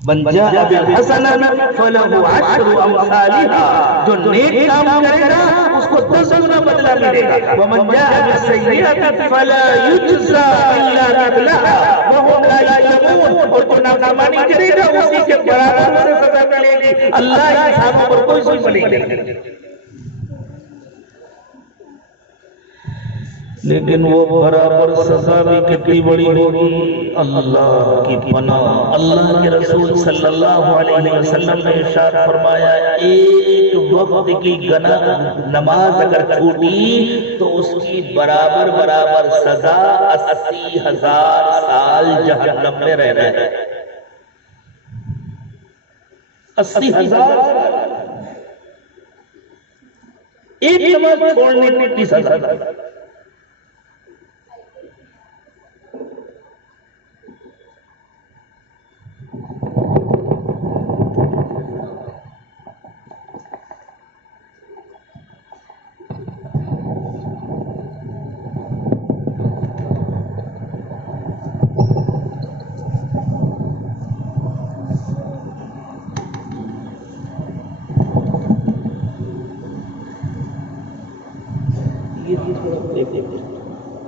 من جاء بالحسنۃ فلہ 10 امثالها، جو نیک کام کرے گا اس کو 10 گنا بدلہ ملے گا، ومن جاء بالسیئۃ فلا یجزی الا مثلها وهم لا یظلمون، اور جو نافرمانی کرے گا اسی کے برابر سے سزا ملے گی، اللہ انسانوں پر کوئی ظلم نہیں کرے گا۔ لیکن وہ برابر سزا بھی کتنی بڑی ہوگی، اللہ کی پناہ۔ اللہ کے رسول صلی اللہ علیہ وسلم نے ارشاد فرمایا ایک وقت کی نماز اگر چھوٹی تو اس کی برابر سزا 80,000 سال جہنم میں رہنا ہے۔ 80,000 ایک نماز چھوڑنے کی سزا۔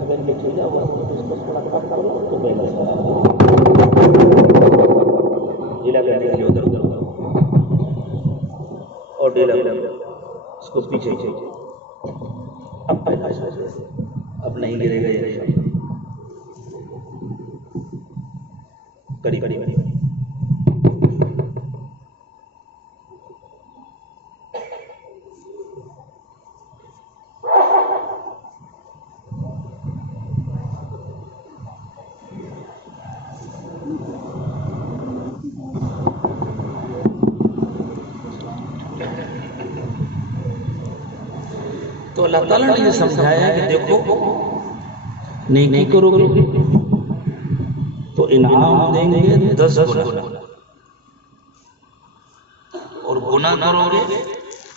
اگر میں چلا ہوا تو اس کو تھوڑا کم کرو تو بیلنس ضلع کرنے کے لیے ادھر اور ڈیلا اس کو پیچھے اب نہیں گرے گا یہ کڑی کڑی کڑی تو اللہ تعالیٰ نے یہ سمجھایا کہ دیکھو نیکی کرو گے تو انعام دیں گے 10 گنا اور گناہ کرو گے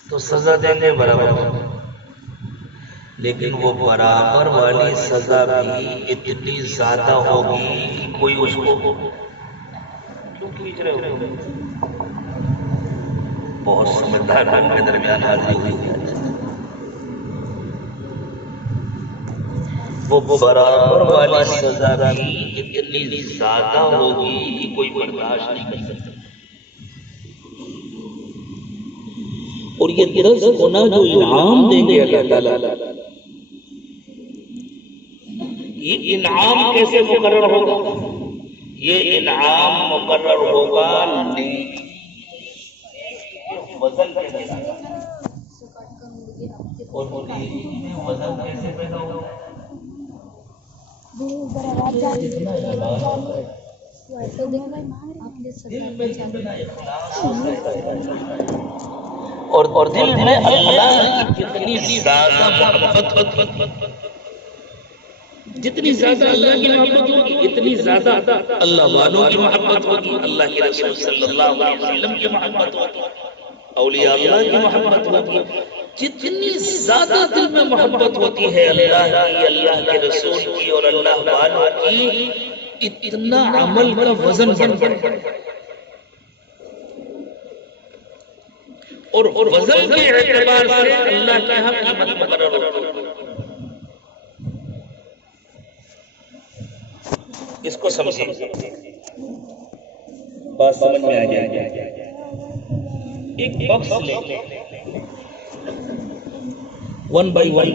تو سزا دیں گے برابر. لیکن وہ برابر والی سزا بھی اتنی زیادہ ہوگی کہ کوئی اس کو کیوں کھینچ رہے ہو. بہت سمجھدار لوگوں کے درمیان حاضری ہوئی. وہ برابر والی سزا بھی اتنی زیادہ ہوگی کہ کوئی برداشت نہیں کر سکتا. اور یہ 10 گنا جو انعام دیں گے اللہ تعالیٰ، یہ انعام کیسے مقرر ہوگا؟ یہ انعام مقرر ہوگا وزن کے ساتھ. اور وزن کیسے پیدا ہوگا؟ اور دل میں اللہ جتنی زیادہ محبت، جتنی زیادہ اللہ کی محبت ہوگی اتنی زیادہ اللہ والوں کی محبت ہوگی، اللہ کے رسول صلی اللہ علیہ وسلم کی محبت ہوگی، اولیاء اللہ کی محبت ہوگی. جتنی زیادہ دل میں محبت ہوتی ہے اللہ کی، اللہ کے رسول کی اور اللہ والوں کی، اتنا عمل کا وزن بڑھتا ہے. اور وزن کے اعتبار سے اللہ کے ہاں قیمت مقرر ہوتی ہے. اس کو سمجھیں، بات سمجھ میں آ گیا. ایک باکس لے 1 بائی 1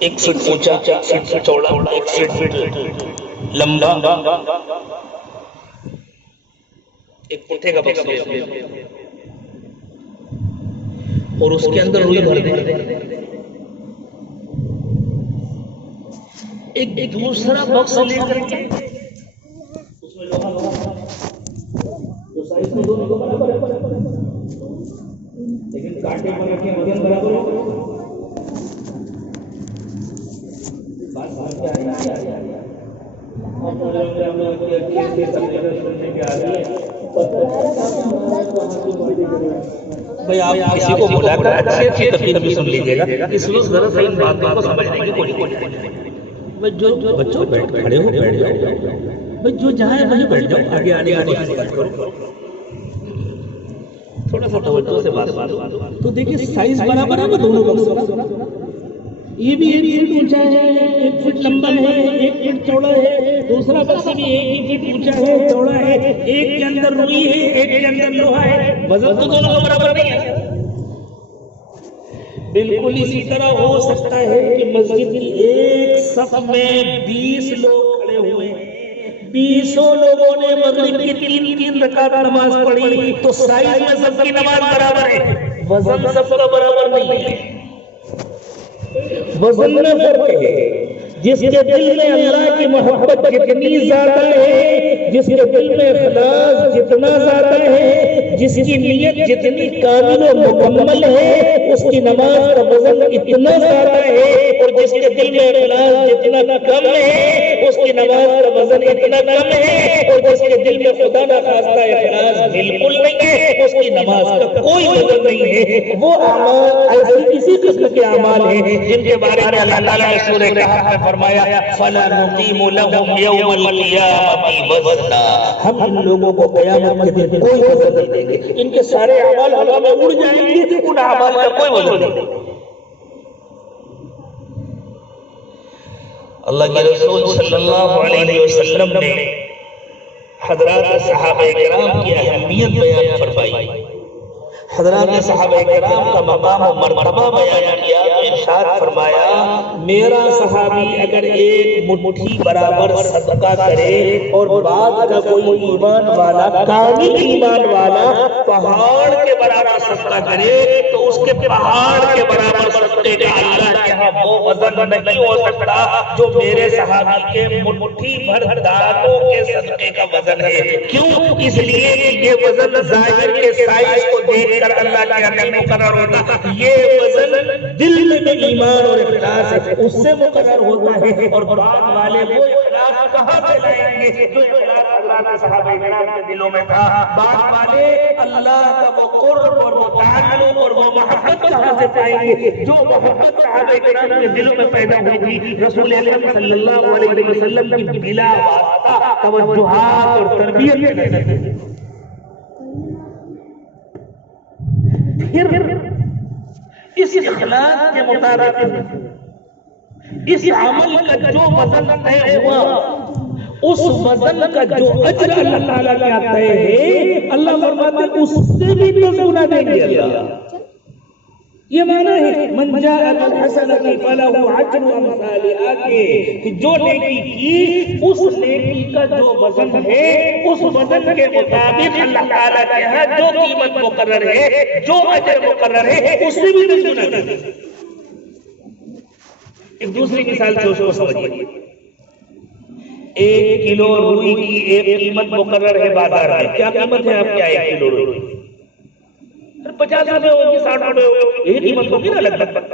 1 فٹ اونچا، 1 فٹ چوڑا، 1 فٹ لمبا ایک پٹھے کا باکس لے اور اس کے اندر روئی بھر دیں. ایک دوسرا باکس لے کر کے اس میں لوہا تو سائز میں دونوں کو برابر ہے، لیکن کانٹے پر رکھیں وزن برابر ہے. بات سمجھ میں آ رہی ہے؟ بھائی آپ کسی کو بلا کر اچھی اچھی تقریر بھی سن لیجیے گا، اس وقت ذرا صحیح باتوں کو سمجھنے کی کوشش کیجیے. جو بچوں بیٹھ کھڑے ہو بیٹھ جاؤ، بھائی جو جہاں ہے وہیں بیٹھ جاؤ، آگے آنے آنے کرو، تھوڑا سا توجہ سے بات تو دیکھیے سائز برابر ہے دونوں کا. یہ بھی 1 فٹ اونچا ہے، 1 فٹ لمبا ہے، 1 فٹ چوڑا ہے. دوسرا بکس بھی 1 فٹ اونچا ہے، چوڑا ہے. ایک کے اندر روئی ہے، ایک کے اندر لوہا ہے. وزن تو دونوں کا برابر نہیں ہے. بالکل اسی طرح ہو سکتا ہے کہ مسجد کی ایک صف میں 20 لوگ کھڑے ہوئے ہیں، 20 لوگوں نے مغرب کی 3 رکعت نماز پڑھی، تو سائز میں سب کی نماز برابر ہے، وزن سب کا برابر نہیں ہے. وزن میں فرق ہے. جس کے دل میں اللہ کی محبت جتنی زیادہ ہے، جس کے دل میں اخلاص جتنا زیادہ ہے، جس کی نیت جتنی کامل و مکمل ہے، اس کی نماز کا وزن اتنا زیادہ ہے. اور جس کے دل میں اخلاص جتنا کم ہے، اس کی نماز کا وزن اتنا کم ہے. اور جس کے دل میں خدا نہ خواستہ اخلاص بالکل نہیں ہے، اس کی نماز کا کوئی وزن نہیں ہے. وہ اعمال اسی قسم کے اعمال ہیں جن کے بارے میں اللہ تعالیٰ نے سورہ کہف میں فرمایا فَلَا نُقِيمُ لَهُمْ يَوْمَ الْقِيَامَةِ وَزْنًا. ہم ان لوگوں کو قیامت کے دن کوئی وزن نہیں دیں گے. ان کے سارے اعمال ہوا میں اڑ جائیں گے، ان اعمال کا کوئی وزن نہیں. اللہ کے رسول صلی اللہ علیہ وسلم نے حضرات صحابہ کرام کی اہمیت بیان فرمائی. حضرات صحابہ کرام کا مقام و مرتبہ بیان کیا تو ارشاد فرمایا میرا صحابی اگر ایک مٹھی برابر صدقہ کرے اور بعد کا کوئی ایمان والا کامل ایمان والا پہاڑ کے برابر صدقہ کرے تو اس کے پہاڑ کے برابر صدقے کا اللہ کے ہاں وہ وزن نہیں ہو سکتا جو میرے صحابی کے مٹھی بھر دانتوں کے صدقے کا وزن ہے۔ کیوں؟ اس لیے کہ یہ وزن ظاہر کے سائز کو دیکھ کر اللہ کے یہاں نہیں مقرر ہوتا، یہ وزن دل میں ایمان اور اخلاص ہے اس سے مقرر ہوتا ہے۔ اور بعد والے وہ اخلاص کہاں سے لائیں گے جو اخلاص اللہ کے صحابہ کرام کے دلوں میں تھا؟ بعد والے اللہ کا وہ قرب اور وہ تعلق اور وہ محبت کہاں سے پائیں گے جو محبت صحابہ کرام کے دلوں میں پیدا ہوئی تھی رسول اکرم صلی اللہ علیہ وسلم کی بلا واسطہ توجہات اور تربیت کے نتیجے۔ پھر اس اخلاص کے مطابق اس عمل کا جو وزن طے ہوا اس وزن کا جو اجر اللہ تعالیٰ کے یہاں طے ہے اللہ فرماتے ہیں اس سے بھی 10 گنا دیں گے اللہ۔ یہ معنی ہے من جاء بالحسنۃ فلہ عشر امثالھا کہ جو نیکی کی اس نیکی کا جو وزن ہے اس وزن کے مطابق اللہ تعالیٰ کے یہاں جو قیمت مقرر ہے جو اجر مقرر ہے اس سے بھی 10 گنا دیں گے۔ ایک دوسری مثال جو سمجھیے، 1 کلو روئی کی ایک قیمت مقرر ہے بازار میں، کیا قیمت ہے آپ کیا 1 کلو روئی؟ 50 روپے ہوگی، 60 روپے ہوگی، یہی قیمت ہوگی نا لگ بھگ۔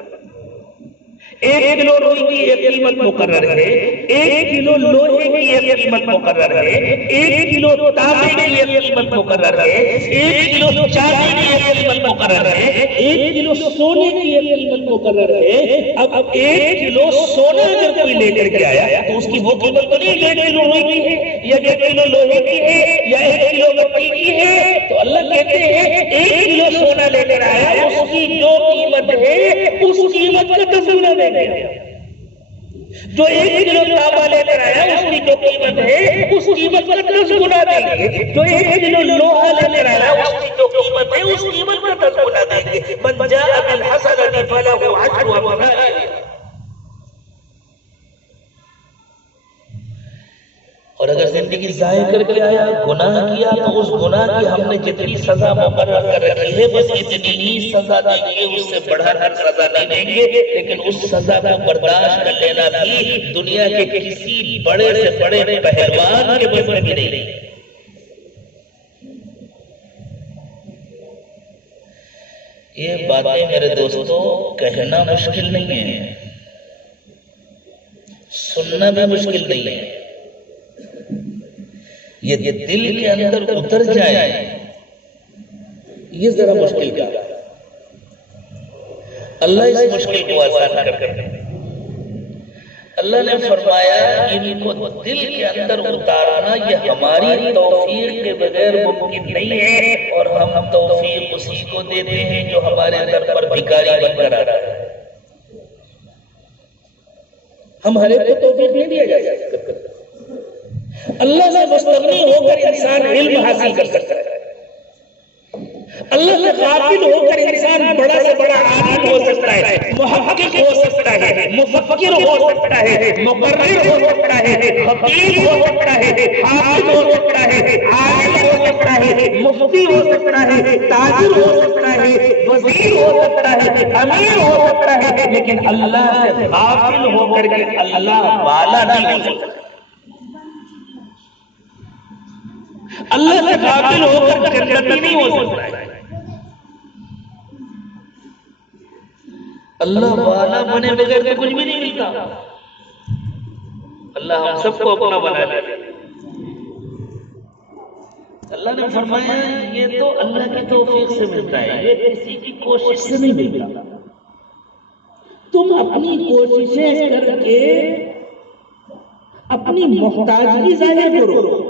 1 کلو روئی کی ایک قیمت مقرر ہے، 1 کلو لوہے کی ایک قیمت مقرر ہے، 1 کلو تانبے کی ایک قیمت مقرر ہے، 1 کلو چاندی کی ایک قیمت مقرر ہے، 1 کلو سونے کی ایک قیمت مقرر ہے۔ اب 1 کلو سونا اگر کوئی لے کر کے آیا تو اس کی وہ قیمت تو نہیں 1 کلو روئی کی ہے یا 1 کلو لوہے کی ہے یا 1 کلو مٹی کی ہے، تو اللہ کہتے ہیں 1 کلو سونا لے کر آیا اس کی جو قیمت ہے اس قیمت کا 10 گنا دیں گے۔ جو 1 کلو تانبا لے کر آیا اس کی جو قیمت ہے اس قیمت کا 10 گنا دیں گے۔ جو 1 کلو لوہا لے کر آیا اس کی جو قیمت ہے اس قیمت کا 10 گنا دیں گے۔ من جاء بالحسنۃ فلہ عشر امثالھا۔ اور اگر زندگی ضائع کر کے آیا، گناہ کیا، تو اس گناہ کی ہم نے جتنی سزا مقرر کر رکھی ہے بس اتنی ہی سزا دیں گے، اس سے بڑھا کر سزا نہیں دیں گے۔ لیکن اس سزا کو برداشت کر لینا بھی دنیا کے کسی بڑے سے بڑے پہلوان کے بس میں بھی نہیں۔ یہ باتیں میرے دوستو کہنا مشکل نہیں ہے، سننا بھی مشکل نہیں ہے، یہ دل کے اندر اتر جائے یہ ذرا مشکل کا۔ اللہ اس مشکل کو آسان کر دے۔ اللہ نے فرمایا ان کو دل کے اندر اتارنا یہ ہماری توفیق کے بغیر ممکن نہیں ہے، اور ہم توفیق اسی کو دیتے ہیں جو ہمارے در پر بھکاری بن کر آ رہا ہے۔ ہم ہر ایک کو توفیق نہیں دیا جا سکتا۔ اللہ سے مستغنی ہو کر انسان علم حاصل کر سکتا ہے، اللہ سے غافل ہو کر انسان بڑا سے بڑا عالم ہو سکتا ہے، محقق ہو سکتا ہے، مفکر ہو سکتا ہے، مقرر ہو سکتا ہے، خطیب ہو سکتا ہے، حافظ ہو سکتا ہے، عالم ہو سکتا ہے، مفتی ہو سکتا ہے، تاجر ہو سکتا ہے، وزیر ہو سکتا ہے، امیر ہو سکتا ہے، لیکن اللہ سے غافل ہو کر کے اللہ والا نہیں ہو سکتا۔ اللہ سے غافل ہو کر جنتی نہیں ہو سکتا ہے۔ اللہ والا بنے بغیر تو کچھ بھی نہیں ملتا۔ اللہ ہم سب کو اپنا بنا لے۔ اللہ نے فرمایا یہ تو اللہ کی توفیق سے ملتا ہے، یہ کسی کی کوشش سے نہیں ملتا۔ تم اپنی کوششیں کر کے اپنی محتاجگی ظاہر کرو،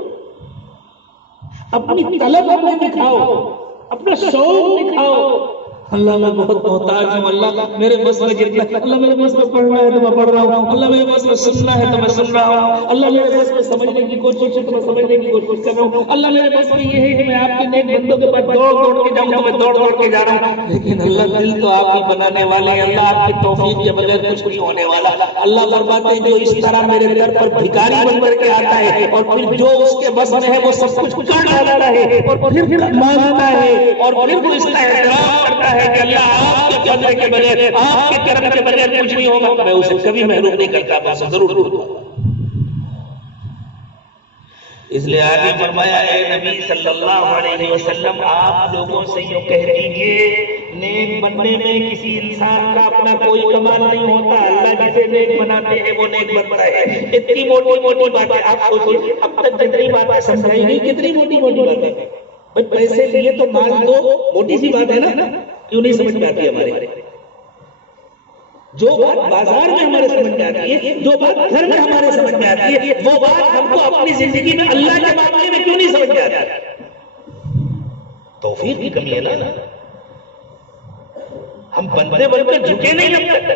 اپنی طلب اپنے دکھاؤ، اپنا شوق دکھاؤ، اللہ میں بہت محتاج ہوں، اللہ میرے بس میں جتنا، اللہ میرے بس میں پڑھنا ہے تو میں پڑھ رہا ہوں، اللہ میرے بس میں سننا ہے تو میں سن رہا ہوں، اللہ میرے بس میں سمجھنے کی کوشش ہے تو میں سمجھنے کی کوشش کر رہا ہوں، اللہ میرے بس میں یہ ہے کہ میں آپ کے نیک بندوں کے پاس دوڑ دوڑ کے جاؤں تو میں دوڑ دوڑ کے جا رہا ہوں، لیکن اللہ دل تو آپ ہی بنانے والے ہیں، اللہ آپ کی توفیق کے بغیر کچھ نہیں ہونے والا۔ اللہ فرماتے ہیں جو اس طرح میرے در پر بھکاری بن کر کے آتا ہے اور پھر جو اس کے بس میں ہے وہ سب کچھ کر ڈالتا ہے اور پھر مانگتا ہے اور پھر وہ اس کا اعتراف کرتا ہے کہ اللہ آپ کے فضل کے بغیر، آپ کے کرم کے بغیر کچھ نہیں ہوگا، میں اسے کبھی محروم نہیں کرتا، میں اسے ضرور دوں گا۔ اس لیے آگے فرمایا اے نبی صلی اللہ علیہ وسلم آپ لوگوں سے یوں کہہ دیجئے نیک بننے میں کسی انسان کا اپنا کوئی کمال نہیں ہوتا، اللہ جسے نیک بناتے ہیں وہ نیک بنتا ہے۔ اتنی موٹی موٹی باتیں آپ سوچئے، اب تک جتنی باتیں سمجھائی گئی کتنی موٹی موٹی باتیں، بھئی پیسے لیے تو مال دو، موٹی سی بات ہے نا، کیوں نہیں سمجھ میں آتی ہمارے؟ جو بات بازار میں ہمارے سمجھ میں آتی ہے، جو بات گھر میں ہمارے سمجھ میں آتی ہے، وہ بات ہم کو اپنی زندگی میں اللہ کے معاملے میں کیوں نہیں سمجھ میں آتی؟ توفیق کی کمی ہے نا، ہم بنتے بنتے جھکے نہیں اب تک،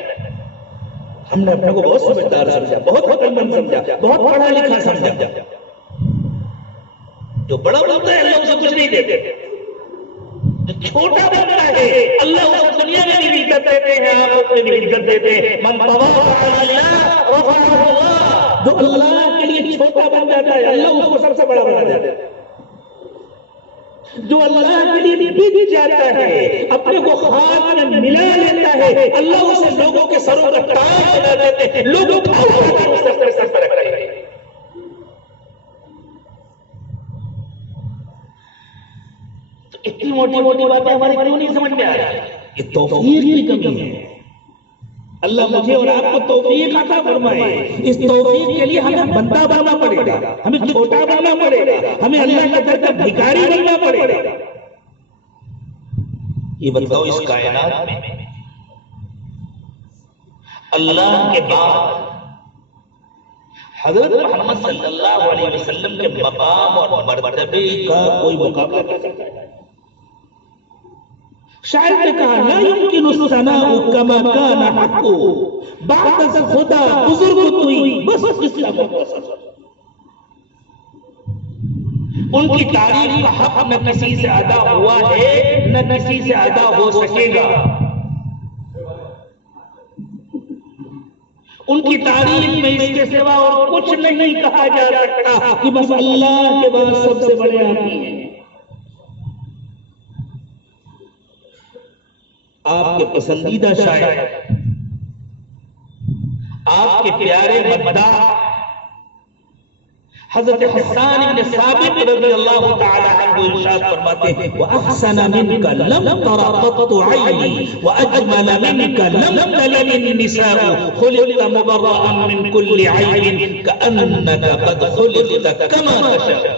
ہم نے اپنے کو بہت سمجھدار سمجھا، بہت عقل مند سمجھا، بہت پڑھا لکھا سمجھا۔ جو بڑا بنتا ہے اللہ اسے کچھ نہیں دیتے، جو چھوٹا بنتا ہے اللہ اسے دنیا میں بھی عزت دیتے ہیں، آخرت میں بھی عزت دیتے ہیں۔ من تواضع للہ رفعہ اللہ، جو اللہ کے لیے چھوٹا بن جاتا ہے اللہ اس کو سب سے بڑا بنا دیتا ہے۔ جو اللہ کے لیے بک جاتا ہے، اپنے کو خاک میں ملا لیتا ہے، اللہ اسے لوگوں کے سروں کا تاج بنا دیتے ہیں، لوگ اسے اپنے سر پر رکھتے ہیں۔ اتنی موٹی موٹی باتیں ہماری کیوں نہیں سمجھ میں آ رہی؟ یہ توفیق کی کمی ہے۔ اللہ مجھے اور آپ کو توفیق عطا فرمائے۔ اس توفیق کے لیے ہمیں بندہ بننا پڑے گا، ہمیں چھوٹا بننا پڑے گا، ہمیں اللہ کے در کا بھکاری بننا پڑے گا۔ یہ بتاؤ اس کائنات میں اللہ کے بعد حضرت محمد صلی اللہ علیہ وسلم کے مقام اور مرتبے کا کوئی مقابلہ کر سکتا ہے؟ شاعر نے کہا لا يمكن الثناء كما كان حق بعد خدا بزرگ توئی بس اسلام مختصر۔ ان کی تعریف کا حق نہ کسی سے ادا ہوا ہے نہ کسی سے ادا ہو سکے گا۔ ان کی تعریف میں اس کے سوا اور کچھ نہیں کہا جا سکتا کہ بس اللہ کے بعد سب سے بڑے آدمی ہیں۔ آپ کے پسندیدہ شاعر، آپ کے پیارے مداح حضرت حسان بن ثابت رضی اللہ تعالی عنہ ارشاد فرماتے ہیں وَأَحْسَنَ مِنْكَ لَمْ تَرَ قَطُّ عَيْنِي وَأَجْمَلَ مِنْكَ لَمْ تَلِدِ النِّسَاءُ خُلِقْتَ مُبَرَّأً مِنْ كُلِّ عَيْبٍ كَأَنَّكَ قَدْ خُلِقْتَ كَمَا تَشَاءُ۔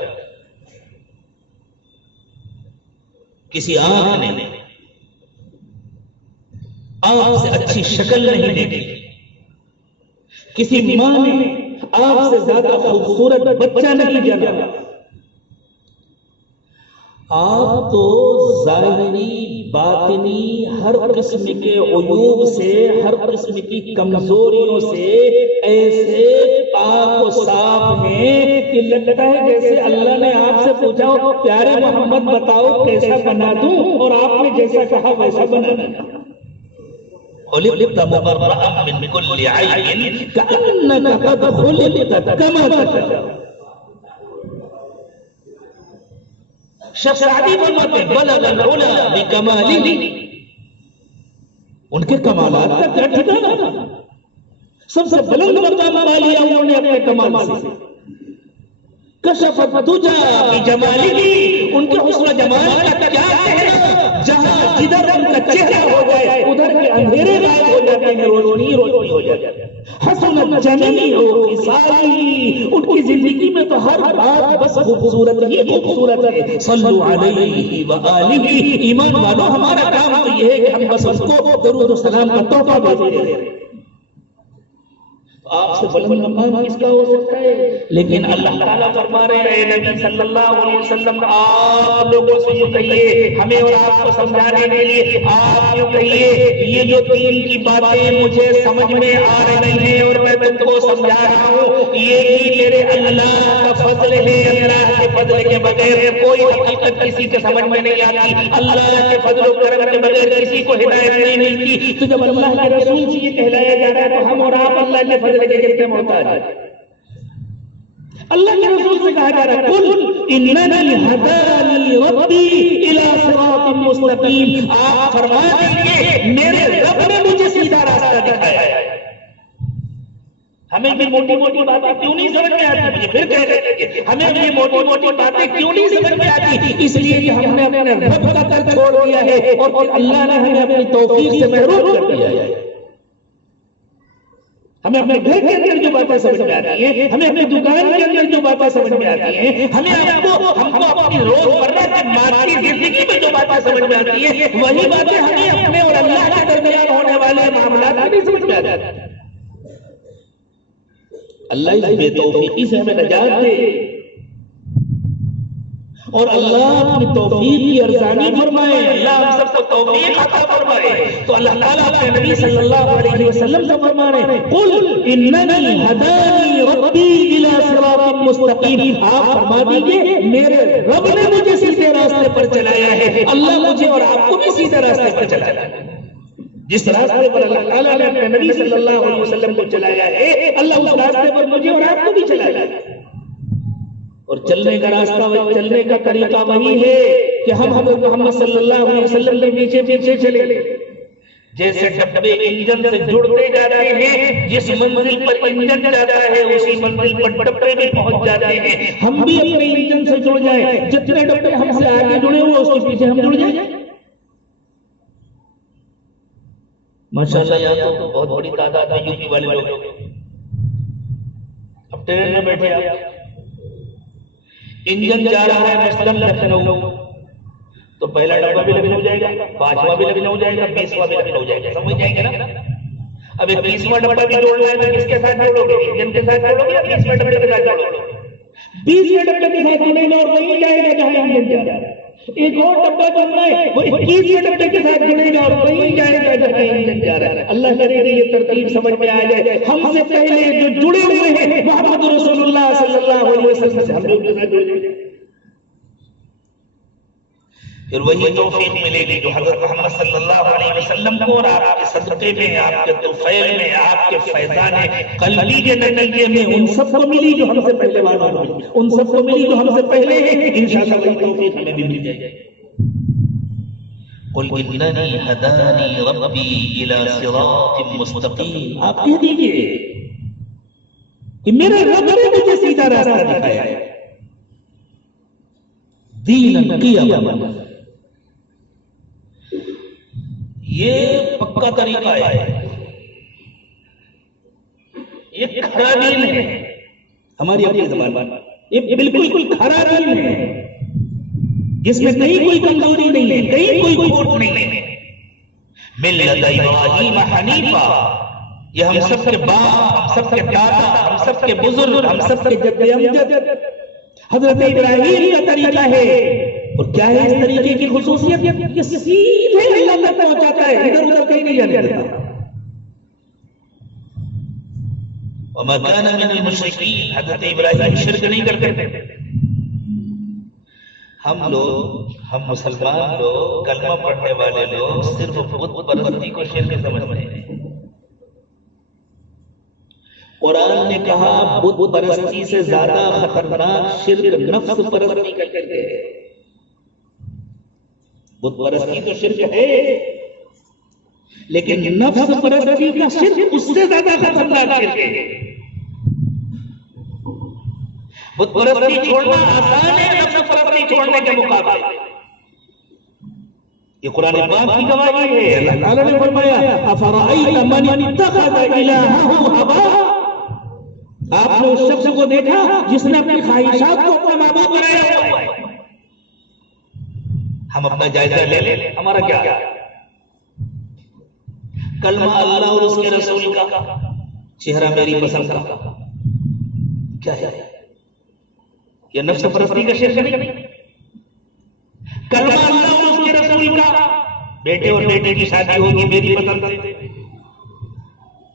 کسی آنکھ نے آپ سے اچھی شکل نہیں دیکھی، کسی ماں نے آپ سے زیادہ خوبصورت بچہ نہیں جانا۔ آپ تو ظاہری باطنی ہر قسم کے عیوب سے، ہر قسم کی کمزوریوں سے ایسے پاک و صاف ہیں کہ لگتا ہے جیسے اللہ نے آپ سے پوچھا پیارے محمد بتاؤ کیسا بنا دوں، اور آپ نے جیسا کہا ویسا بنا دیا۔ خلقت مبرأ من كل عيب كأنك قد خلقت كما تشاء۔ شیخ سعدی فرماتے ہیں بلغ العلا بکمالہ، ان کے کمالات کا کیا ٹھکانا تھا، سب سے بلند مقام پا لیا انہوں نے اپنے کمال سے۔ کشف الدجى بجمالہ، ان کے حسن و جمال کا کیا کہنا، جہاں جدھر ان کا چہرہ ہو جائے ادھر کے اندھیرے غائب ہو جاتے ہیں، روشنی روشنی ہو جاتی ہے۔ حسنت جمیع خصالہ، ان کی زندگی میں تو ہر بات بس خوبصورت ہی خوبصورت ہے۔ صلو علیہ وآلہ، ایمان والو ہمارا کام تو یہ ہے کہ ہم بس اس کو درود و سلام کا تحفہ دیتے ہیں۔ آپ سے بلند مقام کس کا ہو سکتا ہے؟ لیکن اللہ تعالیٰ فرما رہے ہیں نبی صلی اللہ علیہ وسلم آپ لوگوں سے یوں کہیے، ہمیں اور آپ کو سمجھانے کے لیے آپ یوں کہیے یہ جو دین کی باتیں مجھے سمجھ میں آ رہی ہیں اور میں تم کو سمجھا رہا ہوں، یہ بھی میرے اللہ کا فضل ہے۔ اللہ کے فضل کے بغیر کوئی حقیقت کسی کے سمجھ میں نہیں آتی، اللہ کے فضل و کرم کے بغیر کسی کو ہدایت نہیں ملتی۔ تو جب اللہ کے رسول سے یہ کہلایا جا رہا ہے تو ہم اور آپ اللہ کے فضل کے کتنے محتاج ہیں؟ اللہ کے رسول سے کہا جا رہا ہے قل اننی ہدانی ربی الی صراط مستقیم، آپ فرما دیجئے میرے رب نے مجھے سیدھا راستہ دکھایا ہے۔ ہمیں یہ موٹی موٹی باتیں کیوں نہیں سمجھ میں آتی؟ مجھے پھر کہہ رہے ہیں ہمیں یہ موٹی موٹی باتیں کیوں نہیں سمجھ میں آتی؟ اس لیے کہ ہم نے اپنے رب کا در چھوڑ دیا ہے اور اللہ نے ہمیں اپنی توفیق سے محروم کر دیا ہے۔ ہمیں اپنے گھر کے اندر جو باتیں سمجھ میں آتی ہیں، ہمیں اپنے دکان کے اندر جو باتیں سمجھ میں آتی ہیں، ہم کو اپنی روزمرہ کی مادی زندگی میں جو باتیں سمجھ میں آتی ہیں، وہی باتیں ہمیں اپنے اور اللہ کے درمیان ہونے والے معاملات میں نہیں سمجھ میں آتی۔ اللہ اس بے توفیقی سے ہمیں نجات دے اور اللہ اپنی توفیق کی ارزانی فرمائے، اللہ ہم سب کو توفیق عطا فرمائے۔ تو اللہ تعالیٰ اپنے نبی صلی اللہ علیہ وسلم سے فرما رہے ہیں قل اننی ہدانی ربی الی صراط مستقیم، آپ فرما دیجئے میرے رب نے مجھے سیدھے راستے پر چلایا ہے۔ اللہ مجھے اور آپ کو بھی سیدھے راستے پر چلایا ہے۔ جس راستے پر اللہ تعالیٰ نے اپنے نبی صلی اللہ علیہ وسلم کو چلایا ہے، اللہ اس راستے پر مجھے اور آپ کو بھی چلایا ہے۔ اور چلنے کا راستہ، چلنے کا طریقہ وہی ہے کہ ہم حضرت محمد صلی اللہ علیہ وسلم کے پیچھے پیچھے چلے، جیسے ڈبے انجن سے جڑتے جا رہے ہیں، جس منزل پر انجن جاتا ہے اسی منزل پر ڈبے بھی پہنچ جاتے ہیں۔ ہم بھی اپنے انجن سے جڑ جائیں، جتنے ڈبے ہم سے آگے جڑے ہوئے اس کے پیچھے ہم جڑ جائیں۔ ماشاءاللہ یہاں تو بہت بڑی تعداد میں یو پی والے لوگ، اب ٹرین میں بیٹھے آپ، انجن جا رہا ہے مثلاً لکھنؤ، تو پہلا ڈبہ بھی لکھنؤ جائے گا، پانچواں بھی لکھنؤ جائے گا، 20واں بھی لکھنؤ جائے گا، سمجھ جائیں گے نا؟ اب ایک 20واں ڈبہ بھی جوڑنا ہے تو کس کے ساتھ جوڑو گے؟ انجن کے ساتھ جوڑو گے یا 20واں ڈبے کے ساتھ جوڑو گے؟ 20ویں ڈبے کے ساتھ جڑے گا اور وہیں جائے گا جہاں انجن جا رہا ہے۔ ایک اور ڈبہ جڑنا ہے وہ 21ویں ڈبے کے ساتھ جڑے گا اور وہیں جائے گا جہاں انجن جا رہا ہے۔ اللہ کرے کہ یہ ترتیب سمجھ میں آ جائے۔ ہم سے پہلے جو جڑے ہوئے ہیں محمد رسول اللہ صلی اللہ علیہ وسلم سے ہم لوگ کے ساتھ جڑ جائیں، پھر وہی توفیق ملے گی جو حضرت محمد صلی اللہ علیہ وسلم کو اور آپ کے صدقے میں، آپ کے طفیل میں، آپ کے فیضان قلبی کے نتیجے میں ان سب کو ملی جو ہم سے پہلے والوں کو ملی، ان سب کو ملی جو ہم سے پہلے ہیں۔ انشاءاللہ وہی توفیق ہمیں بھی مل جائے گی۔ قل اننی ہدانی ربی الی صراط مستقیم، آپ کہہ دیجئے کہ میرے رب نے مجھے سیدھا راستہ دکھایا ہے، دین قیما، یہ پکا طریقہ ہے، یہ کھڑا دین ہے، ہماری اپنی زبان میں یہ بالکل کھڑا دین ہے، جس میں کہیں کوئی کمزوری نہیں ہے، کہیں کوئی کھوٹ نہیں ہے۔ ملت ابراہیم حنیفا، یہ ہم سب کے باپ، ہم سب کے دادا، ہم سب کے بزرگ، ہم سب کے جد امجد حضرت ابراہیم کا طریقہ ہے۔ اور کیا ہے اس طریقے کی خصوصیت؟ یہ سیدھے اللہ تک پہنچاتا ہے، ادھر ادھر کہیں نہیں جانے دیتا۔ وما كان من المشرکین، حضرت ابراہیم شرک نہیں کرتے تھے۔ ہم مسلمان لوگ، کلمہ پڑھنے والے لوگ صرف بت پرستی کو شرک سمجھتے ہیں۔ قرآن نے کہا بت پرستی سے زیادہ خطرناک شرک نفس پرستی کا شرک ہے۔ بت پرستی تو شرک ہے، لیکن نفس پرستی کا شرک اس سے زیادہ خطرناک شرک ہے۔ بت پرستی چھوڑنا آسان ہے نفس پرستی چھوڑنے کے مقابلے۔ یہ قرآن پاک کی گواہی ہے۔ اللہ تعالیٰ نے فرمایا افرأیت من اتخذ الہہ ہواہ، آپ نے اس شخص کو دیکھا جس نے اپنی خواہشات کو اپنا معبود بنایا ہوا ہے۔ ہم اپنا جائزہ لے لیں، ہمارا کیا؟ کلمہ اللہ اور اس کے رسول کا چہرہ میری پسند کا کیا ہے؟ یہ نفس پرستی کا شرک نہیں؟ کلمہ اللہ اور اس کے رسول کا، بیٹے اور بیٹے کی شادی ہوگی میری پسند سے،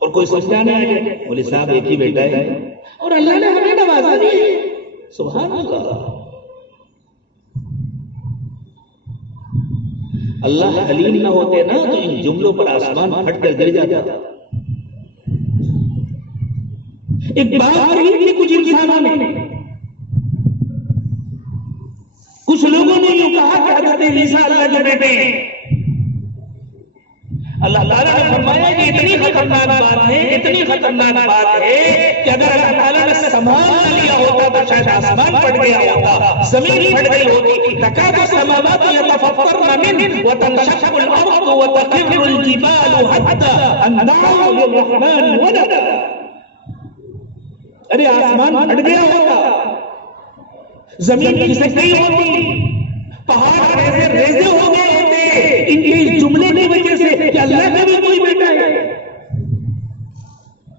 اور کوئی سمجھانے آ جائے بولے صاحب ایک ہی بیٹا ہے اور اللہ نے ہمیں نوازا نہیں ہے، سبحان اللہ۔ اللہ حلیم نہ ہوتے نا تو ان جملوں پر آسمان پھٹ کر گر جاتا۔ ایک بات کہی تھی کچھ انسانوں نے، کچھ لوگوں نے یوں کہا کہ حضرت عیسیٰ اللہ کے بیٹے ہیں۔ اللہ تعالیٰ نے فرمایا کہ اتنی خطرناک بات ہے، اتنی خطرناک بات ہے کہ اگر اللہ تعالیٰ نے سنبھال نہ لیا ہوتا تو شاید آسمان پھٹ گیا ہوتا، زمین پھٹ گئی ہوتی، تکاد السماوات یتفطرن منہ وتنشق الارض وتخر الجبال حتى ان دعوا للرحمن ولدا۔ ارے آسمان پھٹ گیا ہوتا، زمین کھسک گئی ہوتی، پہاڑ ریزے ریزے ہو گئے ہوتے ان کے جملے کی وجہ سے کہ اللہ کا بھی کوئی بیٹا ہے۔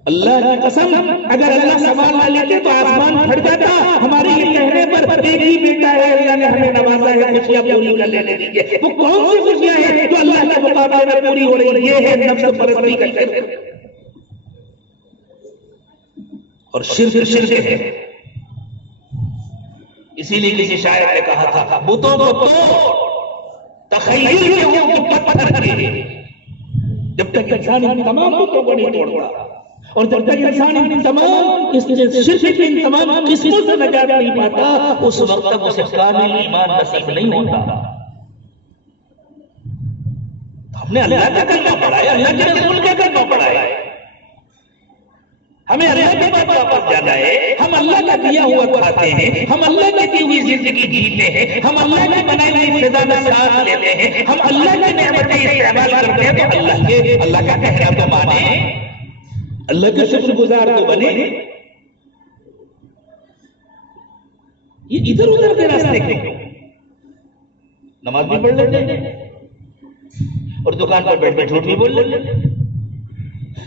اللہ کی قسم اگر اللہ سوال نہ لیتے تو آسمان پھٹ جاتا۔ ہمارے یہ کہنے پر ایک ہی بیٹا ہے، اللہ نے ہمیں نوازا ہے، خوشیاں پوری کر لینے دیجیے۔ وہ کون سی خوشیاں ہیں جو اللہ کے مقابلے میں پوری ہو رہی؟ یہ ہے نفس پرستی کا شرک، اور شرک شرک ہے۔ اسی لیے کسی شاعر نے کہا تھا بتوں کو توڑ تخیل کے ہو کہ پتھر کے، جب تک انسان ان تمام بتوں کو نہیں توڑتا اور جب تک انسان ان تمام شرک کے ان تمام قسموں سے نجات نہیں پاتا اس وقت تک اسے کامل ایمان نصیب نہیں ہوتا۔ ہم نے اللہ کا کلمہ پڑھا ہے، اللہ کے رسول کا کلمہ پڑھا ہے، ہمیں اللہ کے بعد واپس جانا ہے، ہم اللہ کا دیا ہوا کھاتے ہیں، ہم اللہ کی دی ہوئی زندگی جیتے ہیں، ہم اللہ کی بنائی ہوئی فضا میں سانس لیتے ہیں، ہم اللہ کی نعمتیں استعمال کرتے ہیں، تو اللہ کا کہنا تو مانے، اللہ کے شکر گزار تو بنے۔ یہ ادھر ادھر کے راستے کیوں؟ نماز بھی پڑھ لیتے ہیں اور دکان پر بیٹھ بیٹھ جھوٹ بھی بول لیتے ہیں،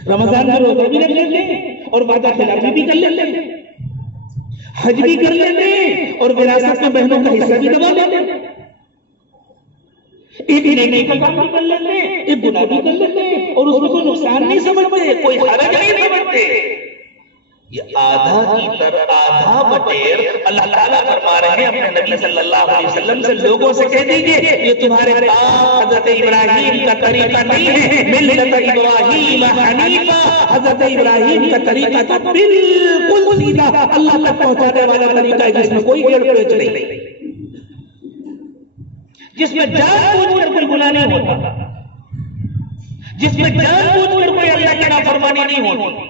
رمضان میں روزہ بھی رکھ لیتے ہیں اور وعدہ خلافی بھی کر لیتے ہیں، حج بھی کر لیتے ہیں اور وراثت میں بہنوں کا حصہ بھی دبا لیتے ہیں، ایک نیکی کا کام بھی کر لیتے ہیں، ایک گناہ بھی کر لیتے ہیں اور اس میں کوئی نقصان نہیں سمجھتے، کوئی حرج نہیں سمجھتے۔ یہ آدھا کی طرح آدھا بٹیر اللہ تعالیٰ فرما رہے ہیں اپنے نبی صلی اللہ علیہ وسلم سے، لوگوں سے کہہ دیجئے یہ تمہارے پاس حضرت ابراہیم کا طریقہ نہیں ہے، ملت ابراہیم حنیفہ، حضرت ابراہیم کا طریقہ تو بالکل سیدھا اللہ تک پہنچانے والا طریقہ ہے، جس میں کوئی گیڑ پیچ نہیں، جس میں جان بوجھ کر کوئی گناہ نہیں ہوتا، جس میں جان بوجھ کر کوئی اللہ کی نافرمانی نہیں ہوتی،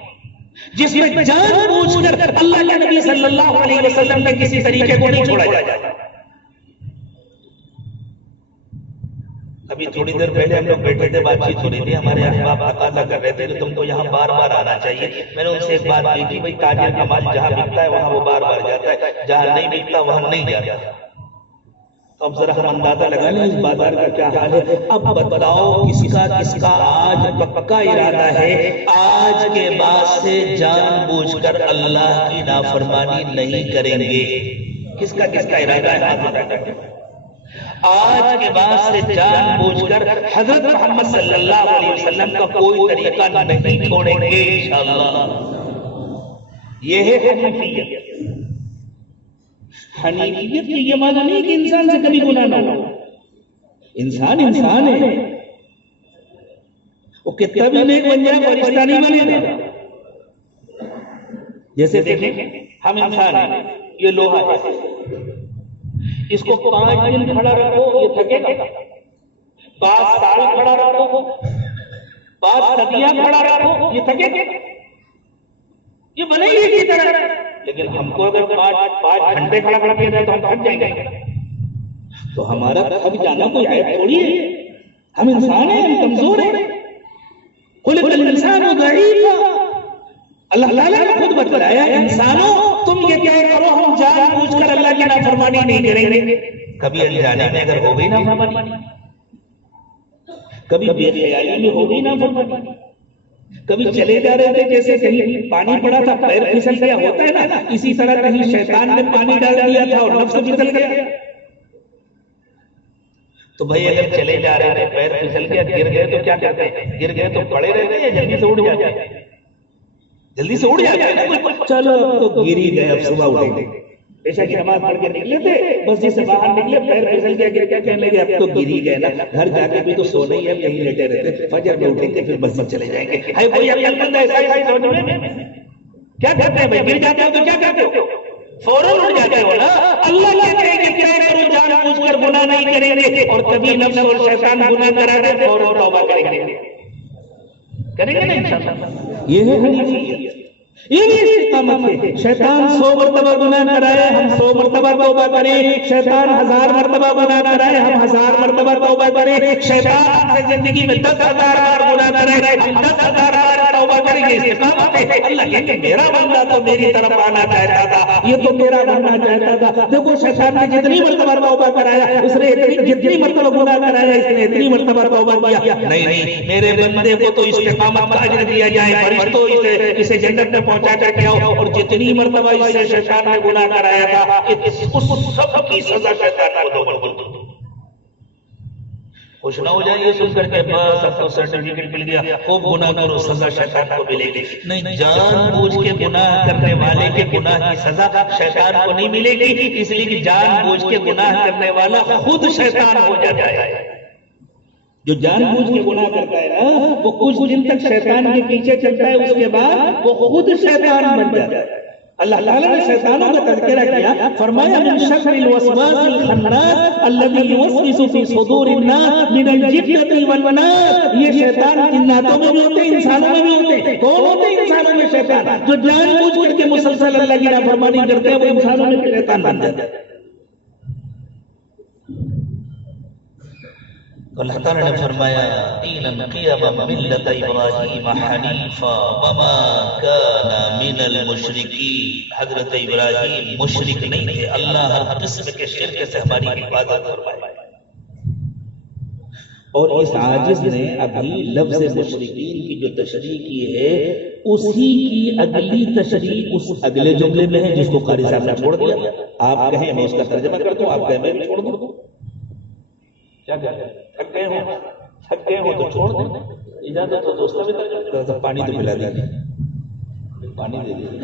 جس میں جان بوجھ کر اللہ کے نبی صلی اللہ علیہ وسلم نے کسی طریقے کو نہیں چھوڑا جاتا۔ ابھی تھوڑی دیر پہلے ہم لوگ بیٹھے تھے، بات چیت ہو رہی تھی، ہمارے احباب تقاضا کر رہے تھے کہ تم کو یہاں بار بار آنا چاہیے۔ میں نے ان سے ایک بات کہی تھی بھائی تاجر کا مال جہاں بکتا ہے وہاں وہ بار بار جاتا ہے، جہاں نہیں بکتا وہاں نہیں جاتا۔ تو اب ذرا ہم اندازہ لگا لیں اس بازار کا کیا حال ہے۔ اب بتاؤ کس کا آج پکا ارادہ ہے آج کے بعد سے جان بوجھ کر اللہ کی نافرمانی نہیں کریں گے؟ کس کا ارادہ ہے؟ آج کے بعد سے جان بوجھ کر حضرت محمد صلی اللہ علیہ وسلم کا کوئی طریقہ نہیں چھوڑیں گے انشاءاللہ۔ یہ ہے حنیفیت۔ حنیفیت کی یہ معنی نہیں کہ انسان سے کبھی گناہ نہ ہو، انسان ہے، وہ کتنا بھی نیک بن جائے فرشتہ نہیں بنے گا۔ جیسے دیکھیں ہم انسان ہیں، یہ لوہا ہے، اس کو 5 دن کھڑا رکھو یہ تھکے گا، 5 سال کھڑا رکھو، 5 صدیاں کھڑا رکھو یہ تھکے گا، یہ بنے گی اسی طرح۔ لیکن ہم کو اگر 5 گھنٹے کھڑا کیا جائے تو ہم تھک جائیں گے، تو ہمارا تھک جانا کوئی عیب تھوڑی ہے، ہم انسان ہیں، ہم کمزور ہیں، خلق الانسان ضعیفا۔ اللہ تعالیٰ نے خود بتلایا انسانوں تم یہ طے کرو ہم جان بوجھ کر اللہ کی نافرمانی نہیں کریں گے۔ کبھی انجانے میں اگر ہو گئی نافرمانی، کبھی بے خیالی میں ہو گئی نافرمانی، کبھی چلے جا رہے تھے، جیسے کہیں پانی پڑا تھا پیر پھسل گیا، ہوتا ہے نا، اسی طرح کہیں شیطان نے پانی ڈال دیا تھا اور نفس پھسل گیا. تو بھائی اگر چلے جا رہے تھے پیر پھسل گیا گر گئے تو کیا کرتے ہیں؟ گر گئے تو پڑے رہتے ہیں یا جلدی سے اڑ جاتے ہیں؟ جلدی سے اڑ جاتے ہیں. چلو اب تو گر ہی گئے، اب صبح اٹھیں گے. عشاء کی نماز پڑھ کے نکلے تھے، مسجد سے باہر نکلے، پیر پھسل گیا، گر گیا، کہنے لگے اب تو گر ہی گئے نا، گھر جا کے بھی تو سونے ہی ہے، یہیں لیٹے رہتے، فجر میں اٹھیں گے پھر مسجد چلے جائیں گے. ہے کوئی عقل مند ایسا ہی سوچ میں کیا کرتے ہیں بھائی؟ گر جاتے ہو تو کیا کرتے ہو؟ فوراً اٹھ جاتے ہو نا. اللہ کہتے ہیں کہ کیا کرو، جان بوجھ کر گناہ نہیں کریں گے، اور کبھی نفس اور شیطان گناہ کرا دے فوراً توبہ کریں گے. کریں گے نا انشاءاللہ. یہ ہے حنیفیت، یہ بھی استقامت ہے. شیطان 100 مرتبہ گناہ کرائے ہم 100 مرتبہ توبہ کریں، شیطان 1000 مرتبہ گناہ کرائے ہم 1000 مرتبہ توبہ کریں، شیطان ہم سے زندگی میں 10,000 بار گناہ کرائے ہم 10,000 بار توبہ کریں گے. استقامت ہے. اللہ کہتے میرا بندہ تو میری طرف آنا چاہتا تھا، یہ تو میرا بننا چاہتا تھا. دیکھو شیطان نے جتنی مرتبہ توبہ کرایا اس نے جتنی مرتبہ گناہ کرایا اس نے اتنی مرتبہ توبہ کیا. نہیں، میرے بندے کو تو استقامت کا اجر دیا جائے، فرشتوں اسے جنت میں پہنچا کر کے آؤ، اور جتنی مرتبہ اس سے شیطان نے گناہ کرایا تھا اس سب کی سزا شیطان کو دو. خوش نہ ہو جائے یہ سن کر کے بس اب تو سرٹیفکیٹ مل گیا، خوب گناہ کرو سزا شیطان کو ملے گی. نہیں، جان بوجھ کے گناہ کرنے والے کے گناہ کی سزا شیطان کو نہیں ملے گی، اس لیے کہ جان بوجھ کے گناہ کرنے والا خود شیطان ہو جاتا ہے. جو جان بوجھ کے گناہ کرتا ہے نا وہ کچھ دن تک شیطان کے پیچھے چلتا ہے، اس کے بعد وہ خود شیطان بن جاتا ہے. اللہ تعالیٰ نے شیطانوں کا تذکرہ کیا، فرمایا من شر الوسواس الخناس الذی یوسوس فی صدور الناس من الجنۃ والناس. یہ شیطان جناتوں میں بھی ہوتے ہیں، انسانوں میں بھی ہوتے ہیں. کون ہوتے ہیں انسانوں میں شیطان؟ جو جان بوجھ کر کے مسلسل اللہ کی نافرمانی کرتے ہیں وہ انسانوں میں شیطان بن جاتے ہیں. اللہ تعالیٰ نے فرمایا دیناً قیما ملت ابراہیم حنیفا وما کان من المشرکین. حضرت ابراہیم مشرک نہیں تھے، اللہ ہر قسم کے شرک سے ہماری حفاظت فرمائے. اور اس عاجز نے ابھی لفظ مشرکین کی جو تشریح کی ہے اسی کی اگلی تشریح اس اگلے جملے میں ہے جس کو قاری صاحب نے چھوڑ دیا. آپ کہیں میں اس کا ترجمہ کر دوں، آپ کہیں میں بھی چھوڑ دوں. کیا تھک گئے ہو تو چھوڑ دیں. اجازت ہو دوستوں میں پانی تو پلا دیجیے، پانی دے دیجیے.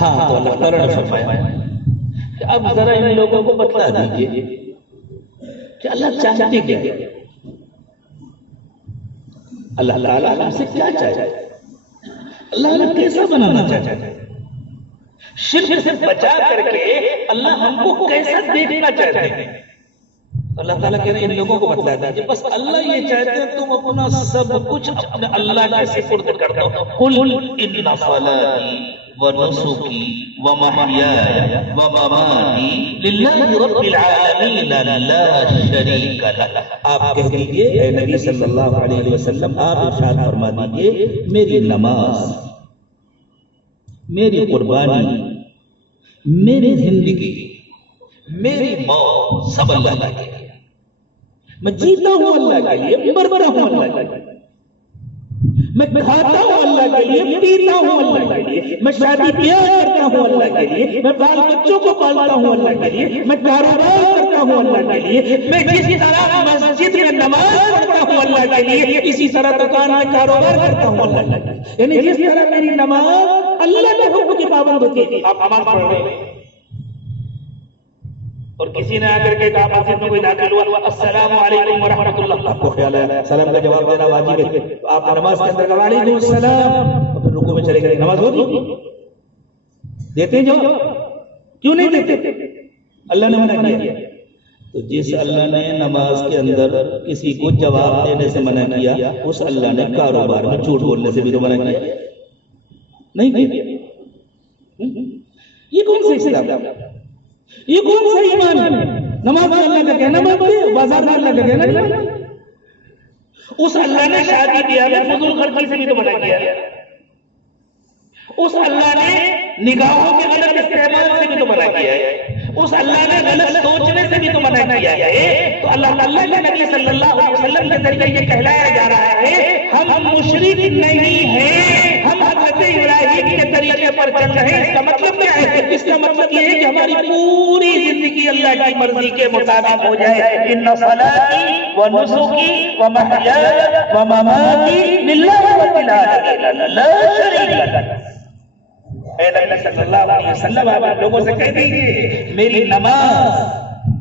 ہاں تو اللہ تعالیٰ نے فرمایا کہ اب ذرا ان لوگوں کو بتلا دیجئے کہ اللہ چاہتے کیا ہے. اللہ تعالیٰ ہم سے کیا چاہتا ہے، اللہ ہمیں کیسا بنانا چاہتا ہے، شرک سے بچا کر کے اللہ ہم کو کیسا دیکھنا چاہتے ہیں. اللہ تعالیٰ کہتے ہیں ان لوگوں کو بتلا دیجئے بس اللہ یہ چاہتے ہیں تم اپنا سب کچھ اپنے اللہ کے سپرد کر دو. قل ان صلاتی ونسکی ومحیای ومماتی للہ رب العالمین لا شریک لہ. آپ کہہ دیجئے اے نبی صلی اللہ علیہ وسلم، آپ ارشاد فرما دیجئے میری نماز، میری قربانی، میری زندگی، میری موت سب اللہ کے لیے. میں جیتا ہوں اللہ کے لیے، مرتا ہوں اللہ کے لیے، میں کھاتا ہوں اللہ کے لیے، پیتا ہوں اللہ کے لیے، میں شادی بیاہ کرتا ہوں اللہ کے لیے، میں بال بچوں کو پالتا ہوں اللہ کے لیے، میں کاروبار کرتا ہوں اللہ کے لیے، میں کسی طرح مسجد میں نماز پڑھتا ہوں اللہ کے لیے، اسی طرح دکان میں کاروبار کرتا ہوں اللہ کے لیے. یعنی جس طرح میری نماز اللہ کے حکم کی پابند ہوتی ہے. آپ نماز پڑھ رہے ہیں اور کسی نے آ کر کے کہا مسجد میں کوئی داخل ہوا السلام علیکم ورحمۃ اللہ، آپ کو خیال ہے سلام کا جواب دینا واجب ہے، تو آپ نماز کے اندر وعلیکم السلام اور پھر رکوع میں چلے گئے، نماز ہوگی؟ دیتے ہیں جواب؟ کیوں نہیں دیتے؟ اللہ نے منع کیا. تو جس اللہ نے نماز کے اندر کسی کو جواب دینے سے منع کیا اس اللہ نے کاروبار میں جھوٹ بولنے سے بھی تو منع کیا نہیں کیا. یہ کون سا اسلام ہے؟ یہ کون سا ایمان ہے؟ نماز میں اللہ کا کہنا مانتے ہیں، بازار میں اللہ کا کہنا نہیں مانتے. اس اللہ نے شادی بیاہ میں فضول خرچی سے بھی تو منع کیا ہے، اس اللہ نے نگاہوں کے غلط استعمال سے بھی تو منع کیا ہے، اس اللہ نے غلط سوچنے سے بھی تو منع کیا ہے۔ تو اللہ تعالیٰ کے نبی صلی اللہ علیہ وسلم کے ذریعے یہ کہلایا جا رہا ہے ہم مشرک نہیں ہیں، ہم حضرت ابراہیم کے طریقے پر چل رہے ہیں۔ اس کا مطلب کیا ہے؟ اس کا مطلب یہ ہے کہ ہماری پوری زندگی اللہ کی مرضی کے مطابق ہو جائے۔ ان صلاتی و نسکی و محیای و مماتی للہ رب العالمین لا شریک لہ۔ اے نبی صلی اللہ علیہ وسلم آپ لوگوں سے کہہ دیجئے میری نماز،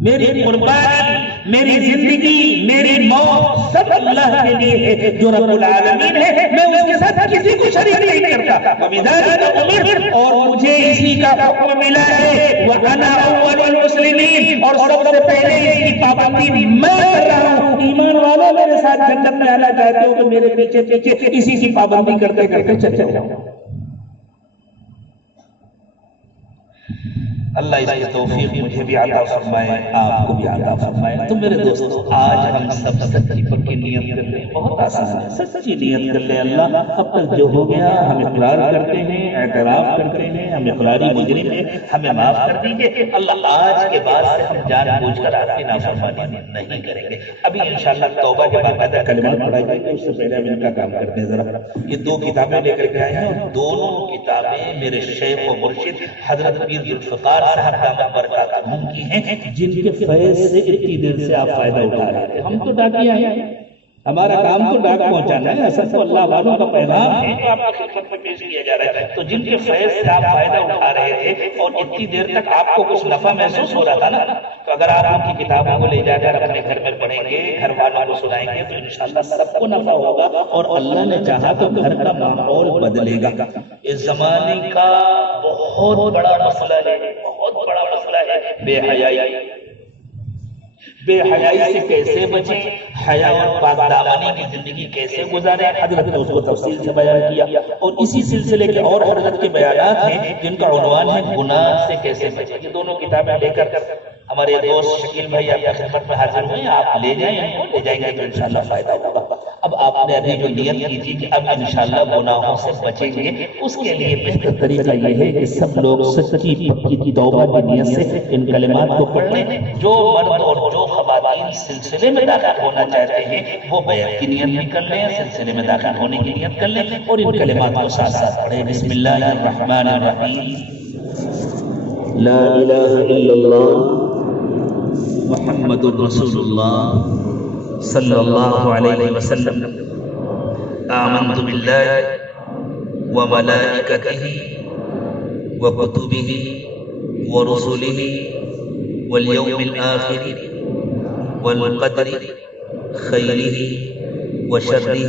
میری قربانی، میری زندگی، میری موت سب اللہ کے لیے ہے جو رب العالمین ہے، میں اس کے ساتھ کسی کو شریک نہیں کرتا۔ وبذالک امرت، اور مجھے اسی کا حکم ملا ہے، وانا اول المسلمین، اور سب سے پہلے اس کی پابندی میں کر رہا ہوں۔ ایمان والوں میرے ساتھ جنت میں آنا چاہتے ہو تو میرے پیچھے پیچھے اسی کی پابندی کرتے کرتے چلتے جاؤ۔ اللہ اس کی توفیق مجھے بھی عطا فرمائے، آپ کو بھی عطا فرمائے۔ تو میرے دوستو آج ہم سب سچی پکی نیت کر لیں، بہت آسان ہے، سچی نیت کر لیں۔ اللہ اب تک جو ہو گیا ہم اقرار کرتے ہیں، اعتراف کرتے ہیں، ہم اقراری مجرم ہیں، ہمیں معاف کر دیجئے۔ اللہ آج کے بعد سے ہم جان بوجھ کر آپ کی نافرمانی نہیں کریں گے۔ ابھی انشاءاللہ توبہ کے باقاعدہ کلمات پڑھائی جائیں گے، اس سے پہلے ہم ان کا کام کرتے ہیں۔ ذرا یہ دو کتابیں لے کر کے آئے ہیں، اور دونوں کتابیں میرے شیخ و مرشد حضرت پیر ذوالفقار صاحب دامت برکاتہم کی ہیں، جن کے فیض سے اتنی دیر سے آپ فائدہ اٹھا رہے تھے۔ ہم تو ڈاکیہ ہیں، ہمارا کام تو ڈاک پہنچانا ہے، اصل تو اللہ والوں کا پیغام ہے جو آپ کی خدمت میں پیش کیا جا رہا ہے۔ تو جن کے فیض سے آپ فائدہ اٹھا رہے تھے اور اتنی دیر تک آپ کو کچھ نفع محسوس ہو رہا تھا نا، تو اگر آپ ان کی کتابوں کو لے جا کر اپنے گھر میں پڑھیں گے، گھر والوں کو سنائیں گے، تو انشاءاللہ سب کو نفع ہوگا، اور اللہ نے چاہا تو گھر کا ماحول بدلے گا۔ اس زمانے کا بہت بڑا مسئلہ ہے، بہت بڑا مسئلہ ہے بے حیائی۔ بے حیائی سے کیسے بچیں، حیا اور پاک دامنی کی زندگی کیسے گزاریں، حضرت نے اس کو تفصیل سے بیان کیا، اور اسی سلسلے کے اور حضرت کے بیانات ہیں جن کا عنوان ہے گناہ سے کیسے بچیں۔ یہ دونوں کتابیں لے کر ہمارے دوست شکیل بھائی آپ کی خدمت میں حاضر ہوئے، آپ لے جائیں، ان کو لے جائیں گے تو انشاءاللہ فائدہ ہوگا۔ اب آپ نے ابھی جو نیت کی تھی کہ اب انشاءاللہ گناہوں سے بچیں گے، اس کے لیے بہتر طریقہ یہ ہے کہ سب لوگ سچی پکی توبہ کی نیت سے ان کلمات کو پڑھ لیں۔ جو مرد اور جو خواتین سلسلے میں داخل ہونا چاہتے ہیں وہ بیعت کی نیت بھی کر لیں، سلسلے میں داخل ہونے کی نیت کر لیں، اور ان کلمات کو ساتھ ساتھ پڑھیں۔ بسم اللہ الرحمن الرحیم، لا الہ الا اللہ محمد رسول اللہ صلی اللہ علیہ وسلم، آمنت باللہ وملائکتہ وکتبہ ورسلہ والیوم الآخر والقدر خیرہ وشرہ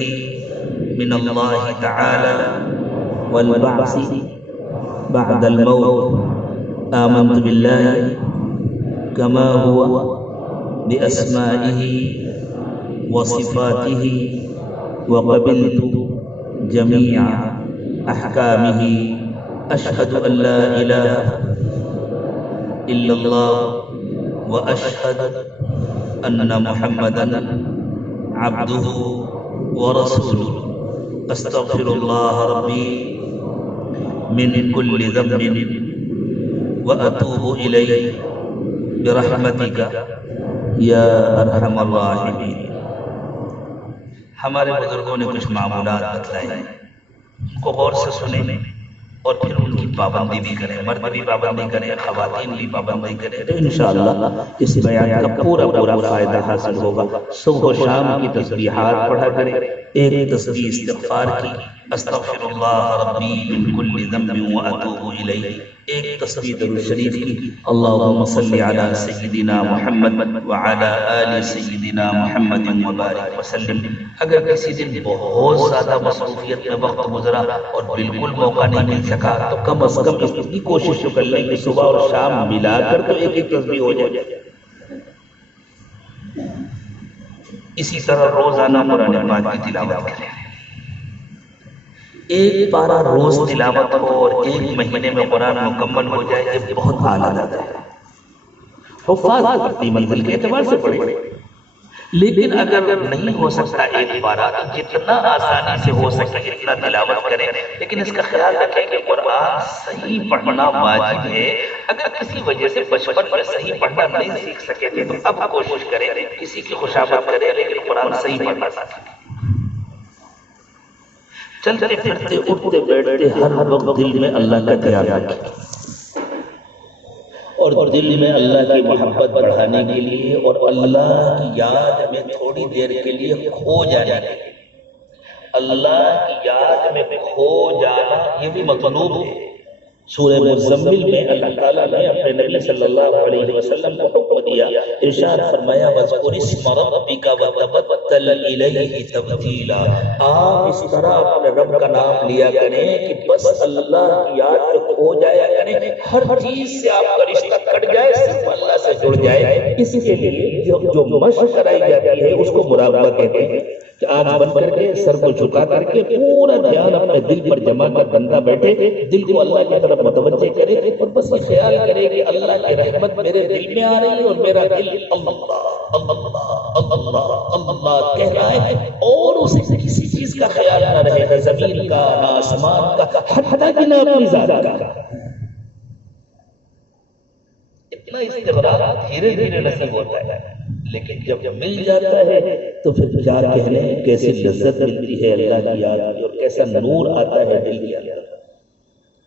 من اللہ تعالی والبعث بعد الموت، آمنت باللہ کما ہوا بأسمائہ وصفاتہ وقبلت جمیع احکامہ، اشہد ان لا الہ الا اللہ واشہد ان محمدا عبدہ ورسولہ، استغفر اللہ ربی من کل ذنب واتوب الیہ برحمتک یا ارحم الراحمین۔ ہمارے بزرگوں نے کچھ معمولات بتلائے ہیں، ان کو غور سے سنیں اور پھر ان کی پابندی بھی کریں، مرد بھی پابندی کریں، خواتین بھی پابندی کریں، تو انشاءاللہ اس بیان کا پورا فائدہ حاصل ہوگا۔ صبح و شام کی تسبیحات پڑھا کریں، ایک تسبیح استغفار کی، استغفر اللہ ربی من کل ذنب واتوب الیہ، ایک تسبیح درود شریف کی، اللہم صلی علی سیدنا محمد وعلی آل سیدنا محمد وبارک وسلم۔ اگر کسی دن بہت زیادہ مصروفیت میں وقت گزرا اور بالکل موقع نہیں مل سکا تو کم از کم اس کی کوشش کر لیں کہ صبح اور شام ملا کر تو ایک تسبیح ہو جائے۔ اسی طرح روزانہ قرآن پاک کی تلاوت کریں، ایک پارہ روز تلاوت ہو اور ایک مہینے میں قرآن مکمل ہو جائے، یہ بہت اعلیٰ ہے۔ حفاظ اپنی منزل کے اعتبار سے پڑھیں، لیکن اگر نہیں ہو سکتا ایک بارہ تو جتنا آسانی سے ہو سکے اتنا تلاوت کریں، لیکن اس کا خیال رکھیں کہ قرآن صحیح پڑھنا واجب ہے۔ اگر کسی وجہ سے بچپن میں صحیح پڑھنا نہیں سیکھ سکے تھے تو اب کوشش کریں، کسی کی خوشامد کریں لیکن قرآن صحیح پڑھنا سیکھیں۔ چلتے پھرتے اٹھتے بیٹھتے ہر وقت دل میں اللہ کا خیال رکھیں، اور دل میں اللہ کی محبت بڑھانے کے لیے اور اللہ کی یاد میں تھوڑی دیر کے لیے کھو جانے کے لیے، اللہ کی یاد میں کھو جانا یہ بھی مطلوب ہے۔ سورہ مزمل میں اللہ تعالیٰ نے اپنے نبی صلی اللہ علیہ وسلم کو حکم دیا، ارشاد فرمایا وَاذْكُرِ اسْمَ رَبِّكَ وَتَبَتَّلْ إِلَيْهِ تَبْتِيلًا۔ آپ اس طرح اپنے رب کا نام لیا کریں کہ بس اللہ کی یاد میں کھو جایا کریں، ہر چیز سے آپ کا رشتہ کٹ جائے، صرف اللہ سے جڑ جائے۔ اس کے لیے جو مشق کرائی جاتی ہے اس کو مراقبہ کہتے ہیں، کہ آنکھ بند کر کے سر کو جھکا کر کے پورا دھیان اپنے دل پر جمع کر بندہ بیٹھے، دل کو اللہ کی طرف متوجہ کرے اور بس یہ خیال کرے کہ اللہ کی رحمت میرے دل میں آ رہی ہے اور میرا دل اللہ اللہ اللہ اللہ کہہ رہا ہے، اور اسے کسی چیز کا خیال نہ رہے، نہ زمین کا نہ آسمان کا، حتیٰ کہ نہ اپنی ذات کا۔ اتنا استغراق دھیرے دھیرے نصیب ہوتا ہے، لیکن جب مل جاتا ہے تو پھر کیا کہنے، کیسی لذت ملتی ہے اللہ کی یاد کی، اور کیسا نور آتا ہے دل کے اندر۔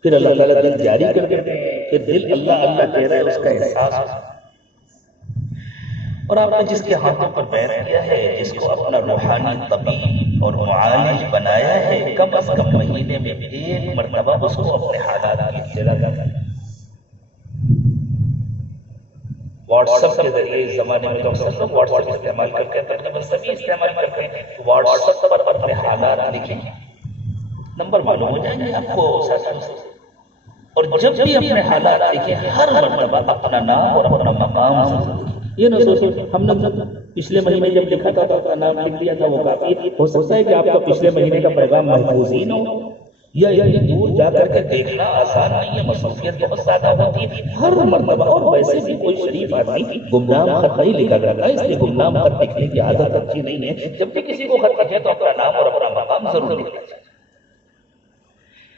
پھر اللہ تعالیٰ دل جاری کر دیتے ہیں، پھر دل اللہ اللہ کہہ رہا ہے، اس کا احساس ہوتا ہے۔ اور آپ نے جس کے ہاتھوں پر بیعت کیا ہے، جس کو اپنا روحانی طبیب اور معالج بنایا ہے، کم از کم مہینے میں ایک مرتبہ اس کو اپنے حالات کی اطلاع کرنا۔ واٹس ایپ کے ذریعے اس زمانے میں تو سب لوگ واٹس ایپ استعمال کرتے ہیں، تقریباً سبھی استعمال کرتے ہیں۔ واٹس ایپ پر اپنے حالات لکھیں، نمبر معلوم ہو جائیں گے آپ کو ساتھیوں سے، اور جب بھی اپنے حالات لکھیں ہر مرتبہ اپنا نام اور اپنا مقام ضرور لکھیں۔ یہ نہ سوچیں ہم نے پچھلے مہینے جب لکھا تھا تو اپنا نام لکھ دیا تھا، وہ کافی ہو سکتا ہے کہ آپ کا پچھلے مہینے کا پیغام محفوظ ہی نہ ہو، یا دور جا کر کے دیکھنا آسان نہیں ہے، مصروفیت بہت زیادہ ہوتی ہے ہر مرتبہ۔ اور ویسے بھی کوئی شریف آدمی گمنام خط نہیں لکھا کرتا، اس لیے گمنام خط لکھنے کی عادت اچھی نہیں ہے۔ جب بھی کسی کو خط لکھے تو اپنا نام اور اپنا مقام ضرور لکھنا چاہیے۔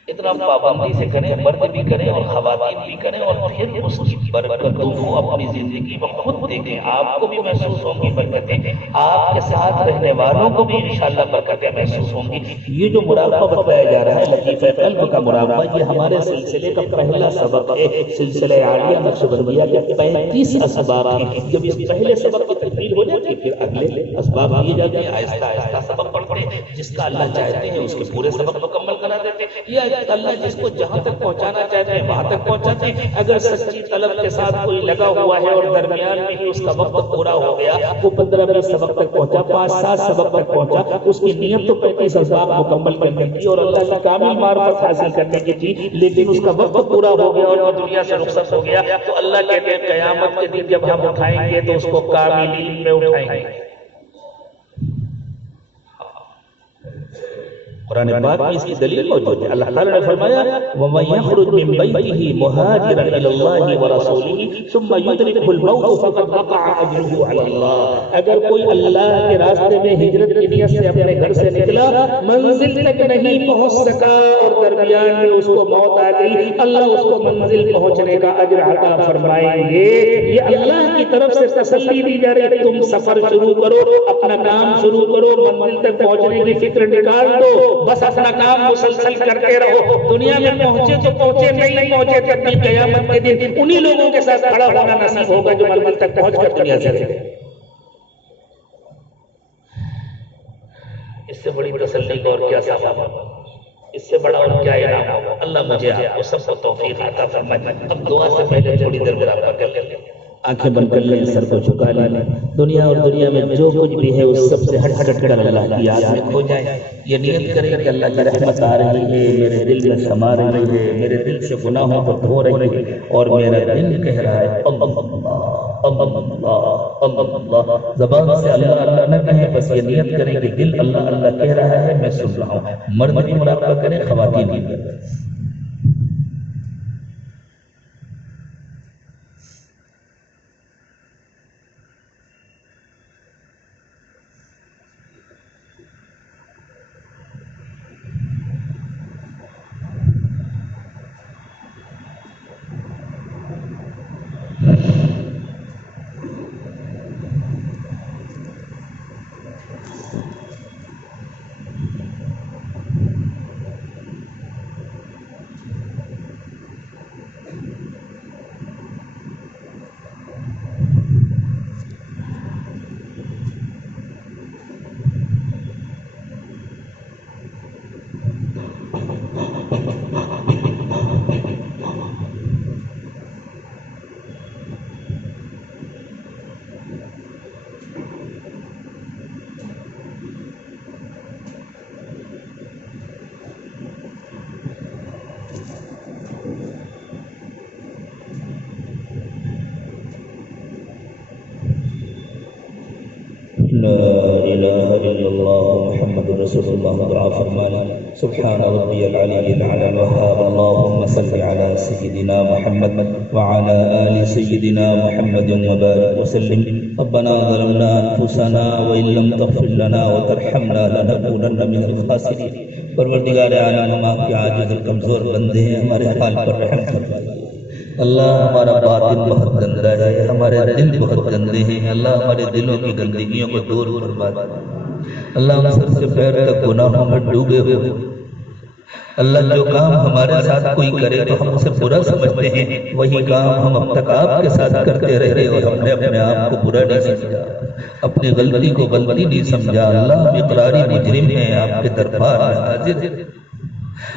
اتنا پابندی سے کریں، مرد بھی کریں اور خواتین بھی کریں، اور پھر اس کی برکتوں کو اپنی زندگی میں خود دیکھیں، آپ کو بھی محسوس ہوں گی برکتیں، آپ کے ساتھ رہنے والوں کو بھی انشاءاللہ برکتیں محسوس ہوں گی۔ یہ جو مراقبہ بتایا جا رہا ہے لطیفہ قلب کا مراقبہ، یہ ہمارے سلسلے کا پہلا سبق ہے۔ سلسلہ عالیہ نقشبندیہ کے 35 اسباب ہیں۔ جب اس پہلے سبق کی تکمیل ہو جاتی ہے پھر اگلے اسباب دیے جاتے ہیں، آہستہ آہستہ سبق پڑھتے ہیں، جس کا اللہ چاہتے ہیں اس کے پورے سبق مکمل کرا دیتے ہیں، یا اللہ جس کو جہاں تک پہنچانا چاہتے ہیں وہاں تک پہنچاتے ہیں۔ اگر سچی طلب کے ساتھ کوئی لگا ہوا ہے اور درمیان میں ہی اس کا وقت پورا ہو گیا، وہ 15-20 سبق تک پہنچا، 5-7 سبق تک پہنچا، اس کی نیت تو 35 اسباب مکمل کرنے کی اور اللہ کی کامل معرفت حاصل کرنے کی تھی، لیکن اس کا وقت پورا ہو گیا اور وہ دنیا سے رخصت ہو گیا، تو اللہ کہتے ہیں قیامت کے دن جب ہم اٹھائیں گے تو اس کو کامل علم میں اٹھائیں گے۔ قرآن پاک میں اس کی دلیل موجود ہے۔ اللہ تعالیٰ نے فرمایا وَمَن يَخْرُجْ مِن بَيْتِهِ مُهَاجِرًا إِلَى اللَّهِ وَرَسُولِهِ ثُمَّ يُدْرِكْهُ الْمَوْتُ فَقَدْ وَقَعَ أَجْرُهُ عَلَى اللَّهِ۔ اگر کوئی اللہ کے راستے میں ہجرت کی نیت سے اپنے گھر سے نکلا، منزل تک نہیں پہنچ سکا اور درمیان میں اس کو موت آ گئی، اللہ اس کو منزل پہنچنے کا اجر عطا فرمائیں گے۔ یہ اللہ کی طرف سے تسلی دی جا رہی ہے، تم سفر شروع کرو، اپنا کام شروع کرو، منزل تک پہنچنے کی فکر نکال دو، بس اپنا کام مسلسل کرتے رہو۔ دنیا میں پہنچے تو پہنچے، نہیں پہنچے تب بھی قیامت کے دن انہی لوگوں کے ساتھ کھڑا ہونا نصیب ہوگا جو منزل تک پہنچ کر دنیا سے گئے۔ اس سے بڑی تسلی کو اور کیا ثواب ہوگا، اس سے بڑا اور کیا انعام ہوگا۔ اللہ مجھے آپ کو سب کو توفیق عطا فرمائے۔ اب دعا سے پہلے تھوڑی دیر مراقبہ کر لیں، آنکھیں بند کر لیں، سر کو جھکا لیں، دنیا اور دنیا میں جو کچھ بھی ہے اس سب سے ہٹ کر اللہ کی یاد میں کھو جائیں۔ یہ نیت کریں کہ اللہ کی رحمت آ رہی ہے، میرے دل میں سما رہی ہے، میرے دل سے گناہوں کو دھو رہی ہے، اور میرا دل کہہ رہا ہے اللہ اللہ اللہ۔ زبان سے اللہ اللہ نہ کہیں، بس یہ نیت کریں کہ دل اللہ اللہ کہہ رہا ہے، میں سن رہا ہوں۔ مرد بھی مراقبہ کریں، خواتین بھی کریں۔ لا الہ الا اللہ محمد رسول اللہ دعا فرمانا سبحان ربی العلی العلی الوہاب اللہم صل علی سیدنا محمد وعلى آل سیدنا محمد وبارک وسلم ربنا ظلمنا انفسنا وإن لم تغفر لنا وترحمنا لنکونن من الخاسرین پروردگار عالم ہم آپ کے عاجز اور کمزور بندے ہیں ہمارے حال پر رحم فرمائے اللہ ہمارا باطن بہت گندا ہے ہمارے دل بہت گندے ہیں اللہ ہمارے دلوں کی گندگیوں کو دور فرما دے اللہ ہم سر سے پیر تک گناہوں میں ڈوبے ہوئے اللہ جو کام ہمارے ساتھ کوئی کرے تو ہم اسے برا سمجھتے ہیں وہی کام ہم اب تک آپ کے ساتھ کرتے رہے اور ہم نے اپنے آپ کو برا نہیں سمجھا اپنی غلطی کو غلطی نہیں سمجھا اللہ ہم اقراری مجرم ہیں آپ کے دربار میں حاضر ہیں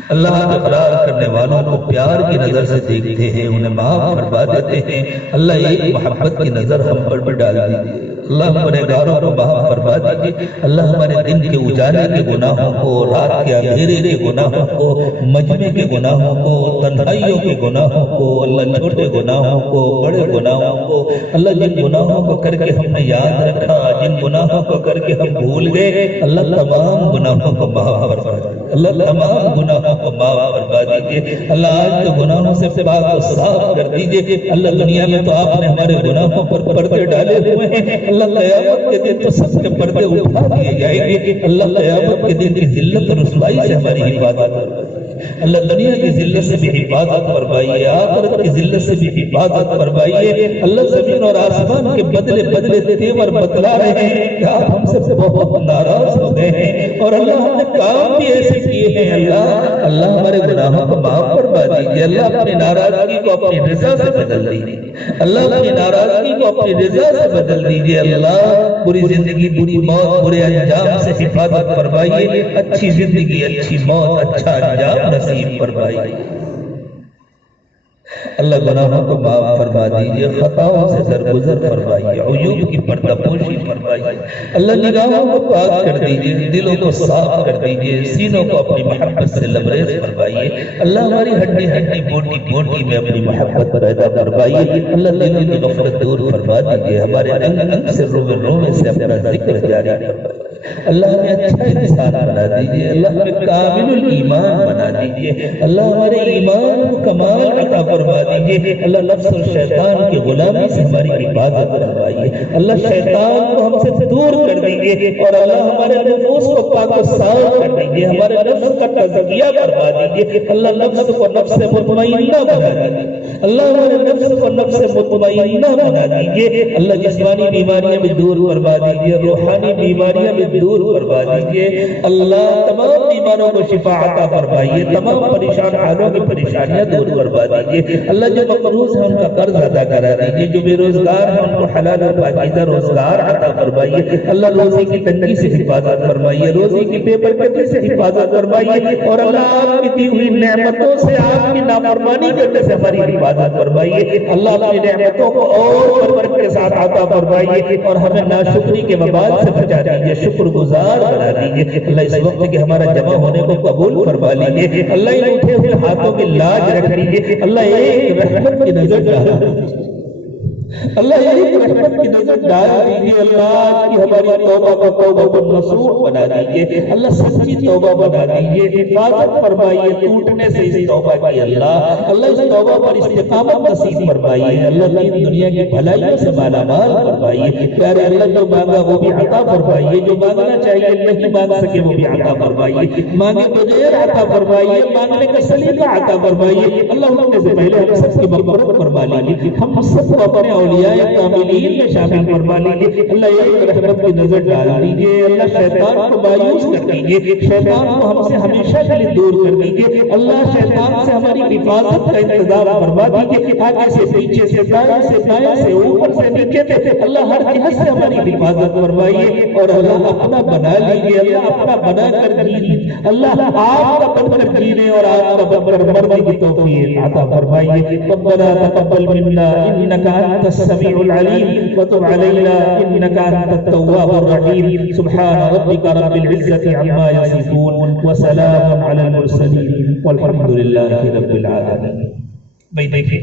اللہ اقرار کرنے والوں کو پیار کی نظر سے دیکھتے ہیں انہیں معاف فرما دیتے ہیں اللہ ایک محبت کی نظر ہم پر بھی ڈال دیجیے اللہ ہمارے گناہوں کو معاف فرما دیجیے اللہ ہمارے دن کے اجالے کے گناہوں کو رات کے اندھیرے کے گناہوں کو مجمع کے گناہوں کو تنہائیوں کے گناہوں کو اللہ چھوٹے گناہوں کو بڑے گناہوں کو اللہ جن گناہوں کو کر کے ہم نے یاد رکھا جن گناہوں کو کر کے ہم بھول گئے اللہ تمام گناہوں کو معاف فرما دیجیے اللہ تمام گناہوں کو معاف فرما دیجیے اللہ آج تو گناہوں سے پاک و صاف کر دیجیے اللہ دنیا میں تو آپ نے ہمارے گناہوں پر پردے ڈالے ہوئے ہیں اللہ قیامت کے دن تو سب کے پردے اٹھا دیے جائیں گے اللہ قیامت کے دن کی ذلت اور رسوائی سے ہماری حفاظت اللہ دنیا کی ذلت سے بھی حفاظت فرمائیے آخرت کی ذلت سے بھی حفاظت فرمائیے اللہ زمین اور آسمان کے بدلے بدلے تیور بتلا رہے ہیں کہ آپ ہم سے بہت ناراض ہو گئے ہیں اور اللہ ہم نے کام بھی ایسے کیے ہیں اللہ ہمارے گناہوں کو معاف فرما دیجیے اللہ اپنی ناراضگی کو اپنی رضا سے بدل دیجیے اللہ اپنی ناراضگی کو اپنی رضا سے بدل دیجیے اللہ بری زندگی بری موت برے انجام سے حفاظت فرمائیے اچھی زندگی اچھی موت اچھا انجام نصیب فرمائیے اللہ گناہوں کو معاف فرما دیجیے خطاؤں سے درگزر فرمائیے عیوب کی پردہ پوشی فرمائیے اللہ نگاہوں کو پاک کر دیجیے دلوں کو صاف کر دیجیے سینوں کو اپنی محبت سے لبریز فرمائیے اللہ ہماری ہڈی ہڈی بوٹی بوٹی میں اپنی محبت پیدا فرمائیے اللہ دلوں کی غفلت دور فرما دیجیے ہمارے انگ انگ سے روے سے اپنا ذکر جاری فرمائیے اللہ ہمیں اچھا انسان بنا دیجیے اللہ ہمیں کامل الایمان بنا دیجیے اللہ ہمارے ایمان کو کمال عطا فرما دیجیے اللہ نفس اور شیطان کی غلامی سے ہماری حفاظت فرمائیے اللہ شیطان کو ہم سے دور کر دیجیے اور اللہ ہمارے نفس کو پاک و صاف کر دیجیے ہمارے نفس کا تزکیہ فرما دیجیے اللہ نفس کو نفس مطمئنہ بنا دیجیے اللہ ہمارے نفس کو نفس مطمئنہ بنا دیجیے اللہ جسمانی بیماریاں بھی دور فرما دیجیے روحانی بیماریاں بھی دور فرما دیجیے اللہ تمام بیماروں کو شفا عطا فرمائیے تمام پریشان حالوں کی پریشانیاں دور فرما دیجیے اللہ جو مقروض ہیں ان کا قرض ادا کرا دیجیے جو بے روزگار ہیں ان کو حلال و پاکیزہ روزگار عطا فرمائیے اللہ روزی کی تنگی سے حفاظت فرمائیے روزی کی بے برکتی سے حفاظت فرمائیے اور اللہ آپ کی دی ہوئی نعمتوں سے آپ کی نافرمانی کرنے سے ہماری حفاظت فرمائیے اللہ اپنی نعمتوں کو اور برکت کے ساتھ عطا فرمائیے اور ہمیں ناشکری کے وبال سے بچا دیجیے شکر گزار بنا دیجیے اللہ اس وقت کے ہمارا جمع ہونے کو قبول فرما لیجیے اللہ ان اٹھے ہوئے ہاتھوں کی لاج رکھ لیجیے اللہ ایک رحمت کی نظر ڈال اللہ ایک رحمت کی نظر ڈال دیجیے اللہ کی ہماری توبہ کو توبہ نصوح بنا دیجیے اللہ سچی توبہ بنا دیجیے حفاظت فرمائیے ٹوٹنے سے اس توبہ کی اللہ اللہ اس توبہ پر استقامت نصیب فرمائیے اللہ دین دنیا کی بھلائیوں سے مالا مال فرمائیے پیارے اللہ جو مانگا وہ بھی عطا فرمائیے جو مانگنا چاہیے نہیں مانگ سکے وہ بھی عطا فرمائیے مانگے بغیر عطا فرمائیے مانگنے کا سلیقہ عطا فرمائیے اللہ مرنے سے پہلے ہم سب کی مغفرت فرما لیجیے ہم سب کو اپنے اولیاء کاملین میں شامل فرما لیجیے اللہ ایک رحمت کی نظر ڈال دیجیے اللہ شیطان کو مایوس کر دیجیے شیطان کو ہم سے ہمیشہ کے لیے دور کر دیجیے اللہ شیطان سے ہماری حفاظت کا انتظام فرما دیجیے آگے سے پیچھے سے دائیں سے بائیں سے اوپر سے نیچے سے اللہ ہر جہت سے ہماری حفاظت فرمائیے اور اللہ اپنا بنا لیجیے اللہ اپنا بنا کر جینے اللہ آپ کا بن کر جینے اور آپ کا بن کر مرنے کی توفیق عطا فرمائیے ربنا تقبل منا انك انت السميع العليم وتب علينا انك انت التواب الرحيم سبحان ربك رب العزة عما يصفون وسلام على المرسلين والحمد لله رب العالمين. بھائی دیکھیں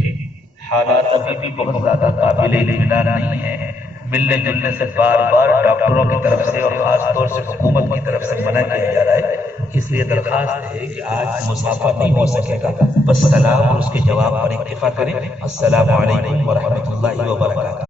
حالات ابھی بھی بہت زیادہ قابل اطمینان نہیں ہے ملنے جلنے سے بار بار ڈاکٹروں کی طرف سے اور خاص طور سے حکومت کی طرف سے منع کیا جا رہا ہے. اس لیے درخواست ہے کہ آج مسافہ نہیں ہو سکے گا. بس سلام اور اس کے جواب پر اکتفا کریں. السلام علیکم ورحمۃ اللہ وبرکاتہ.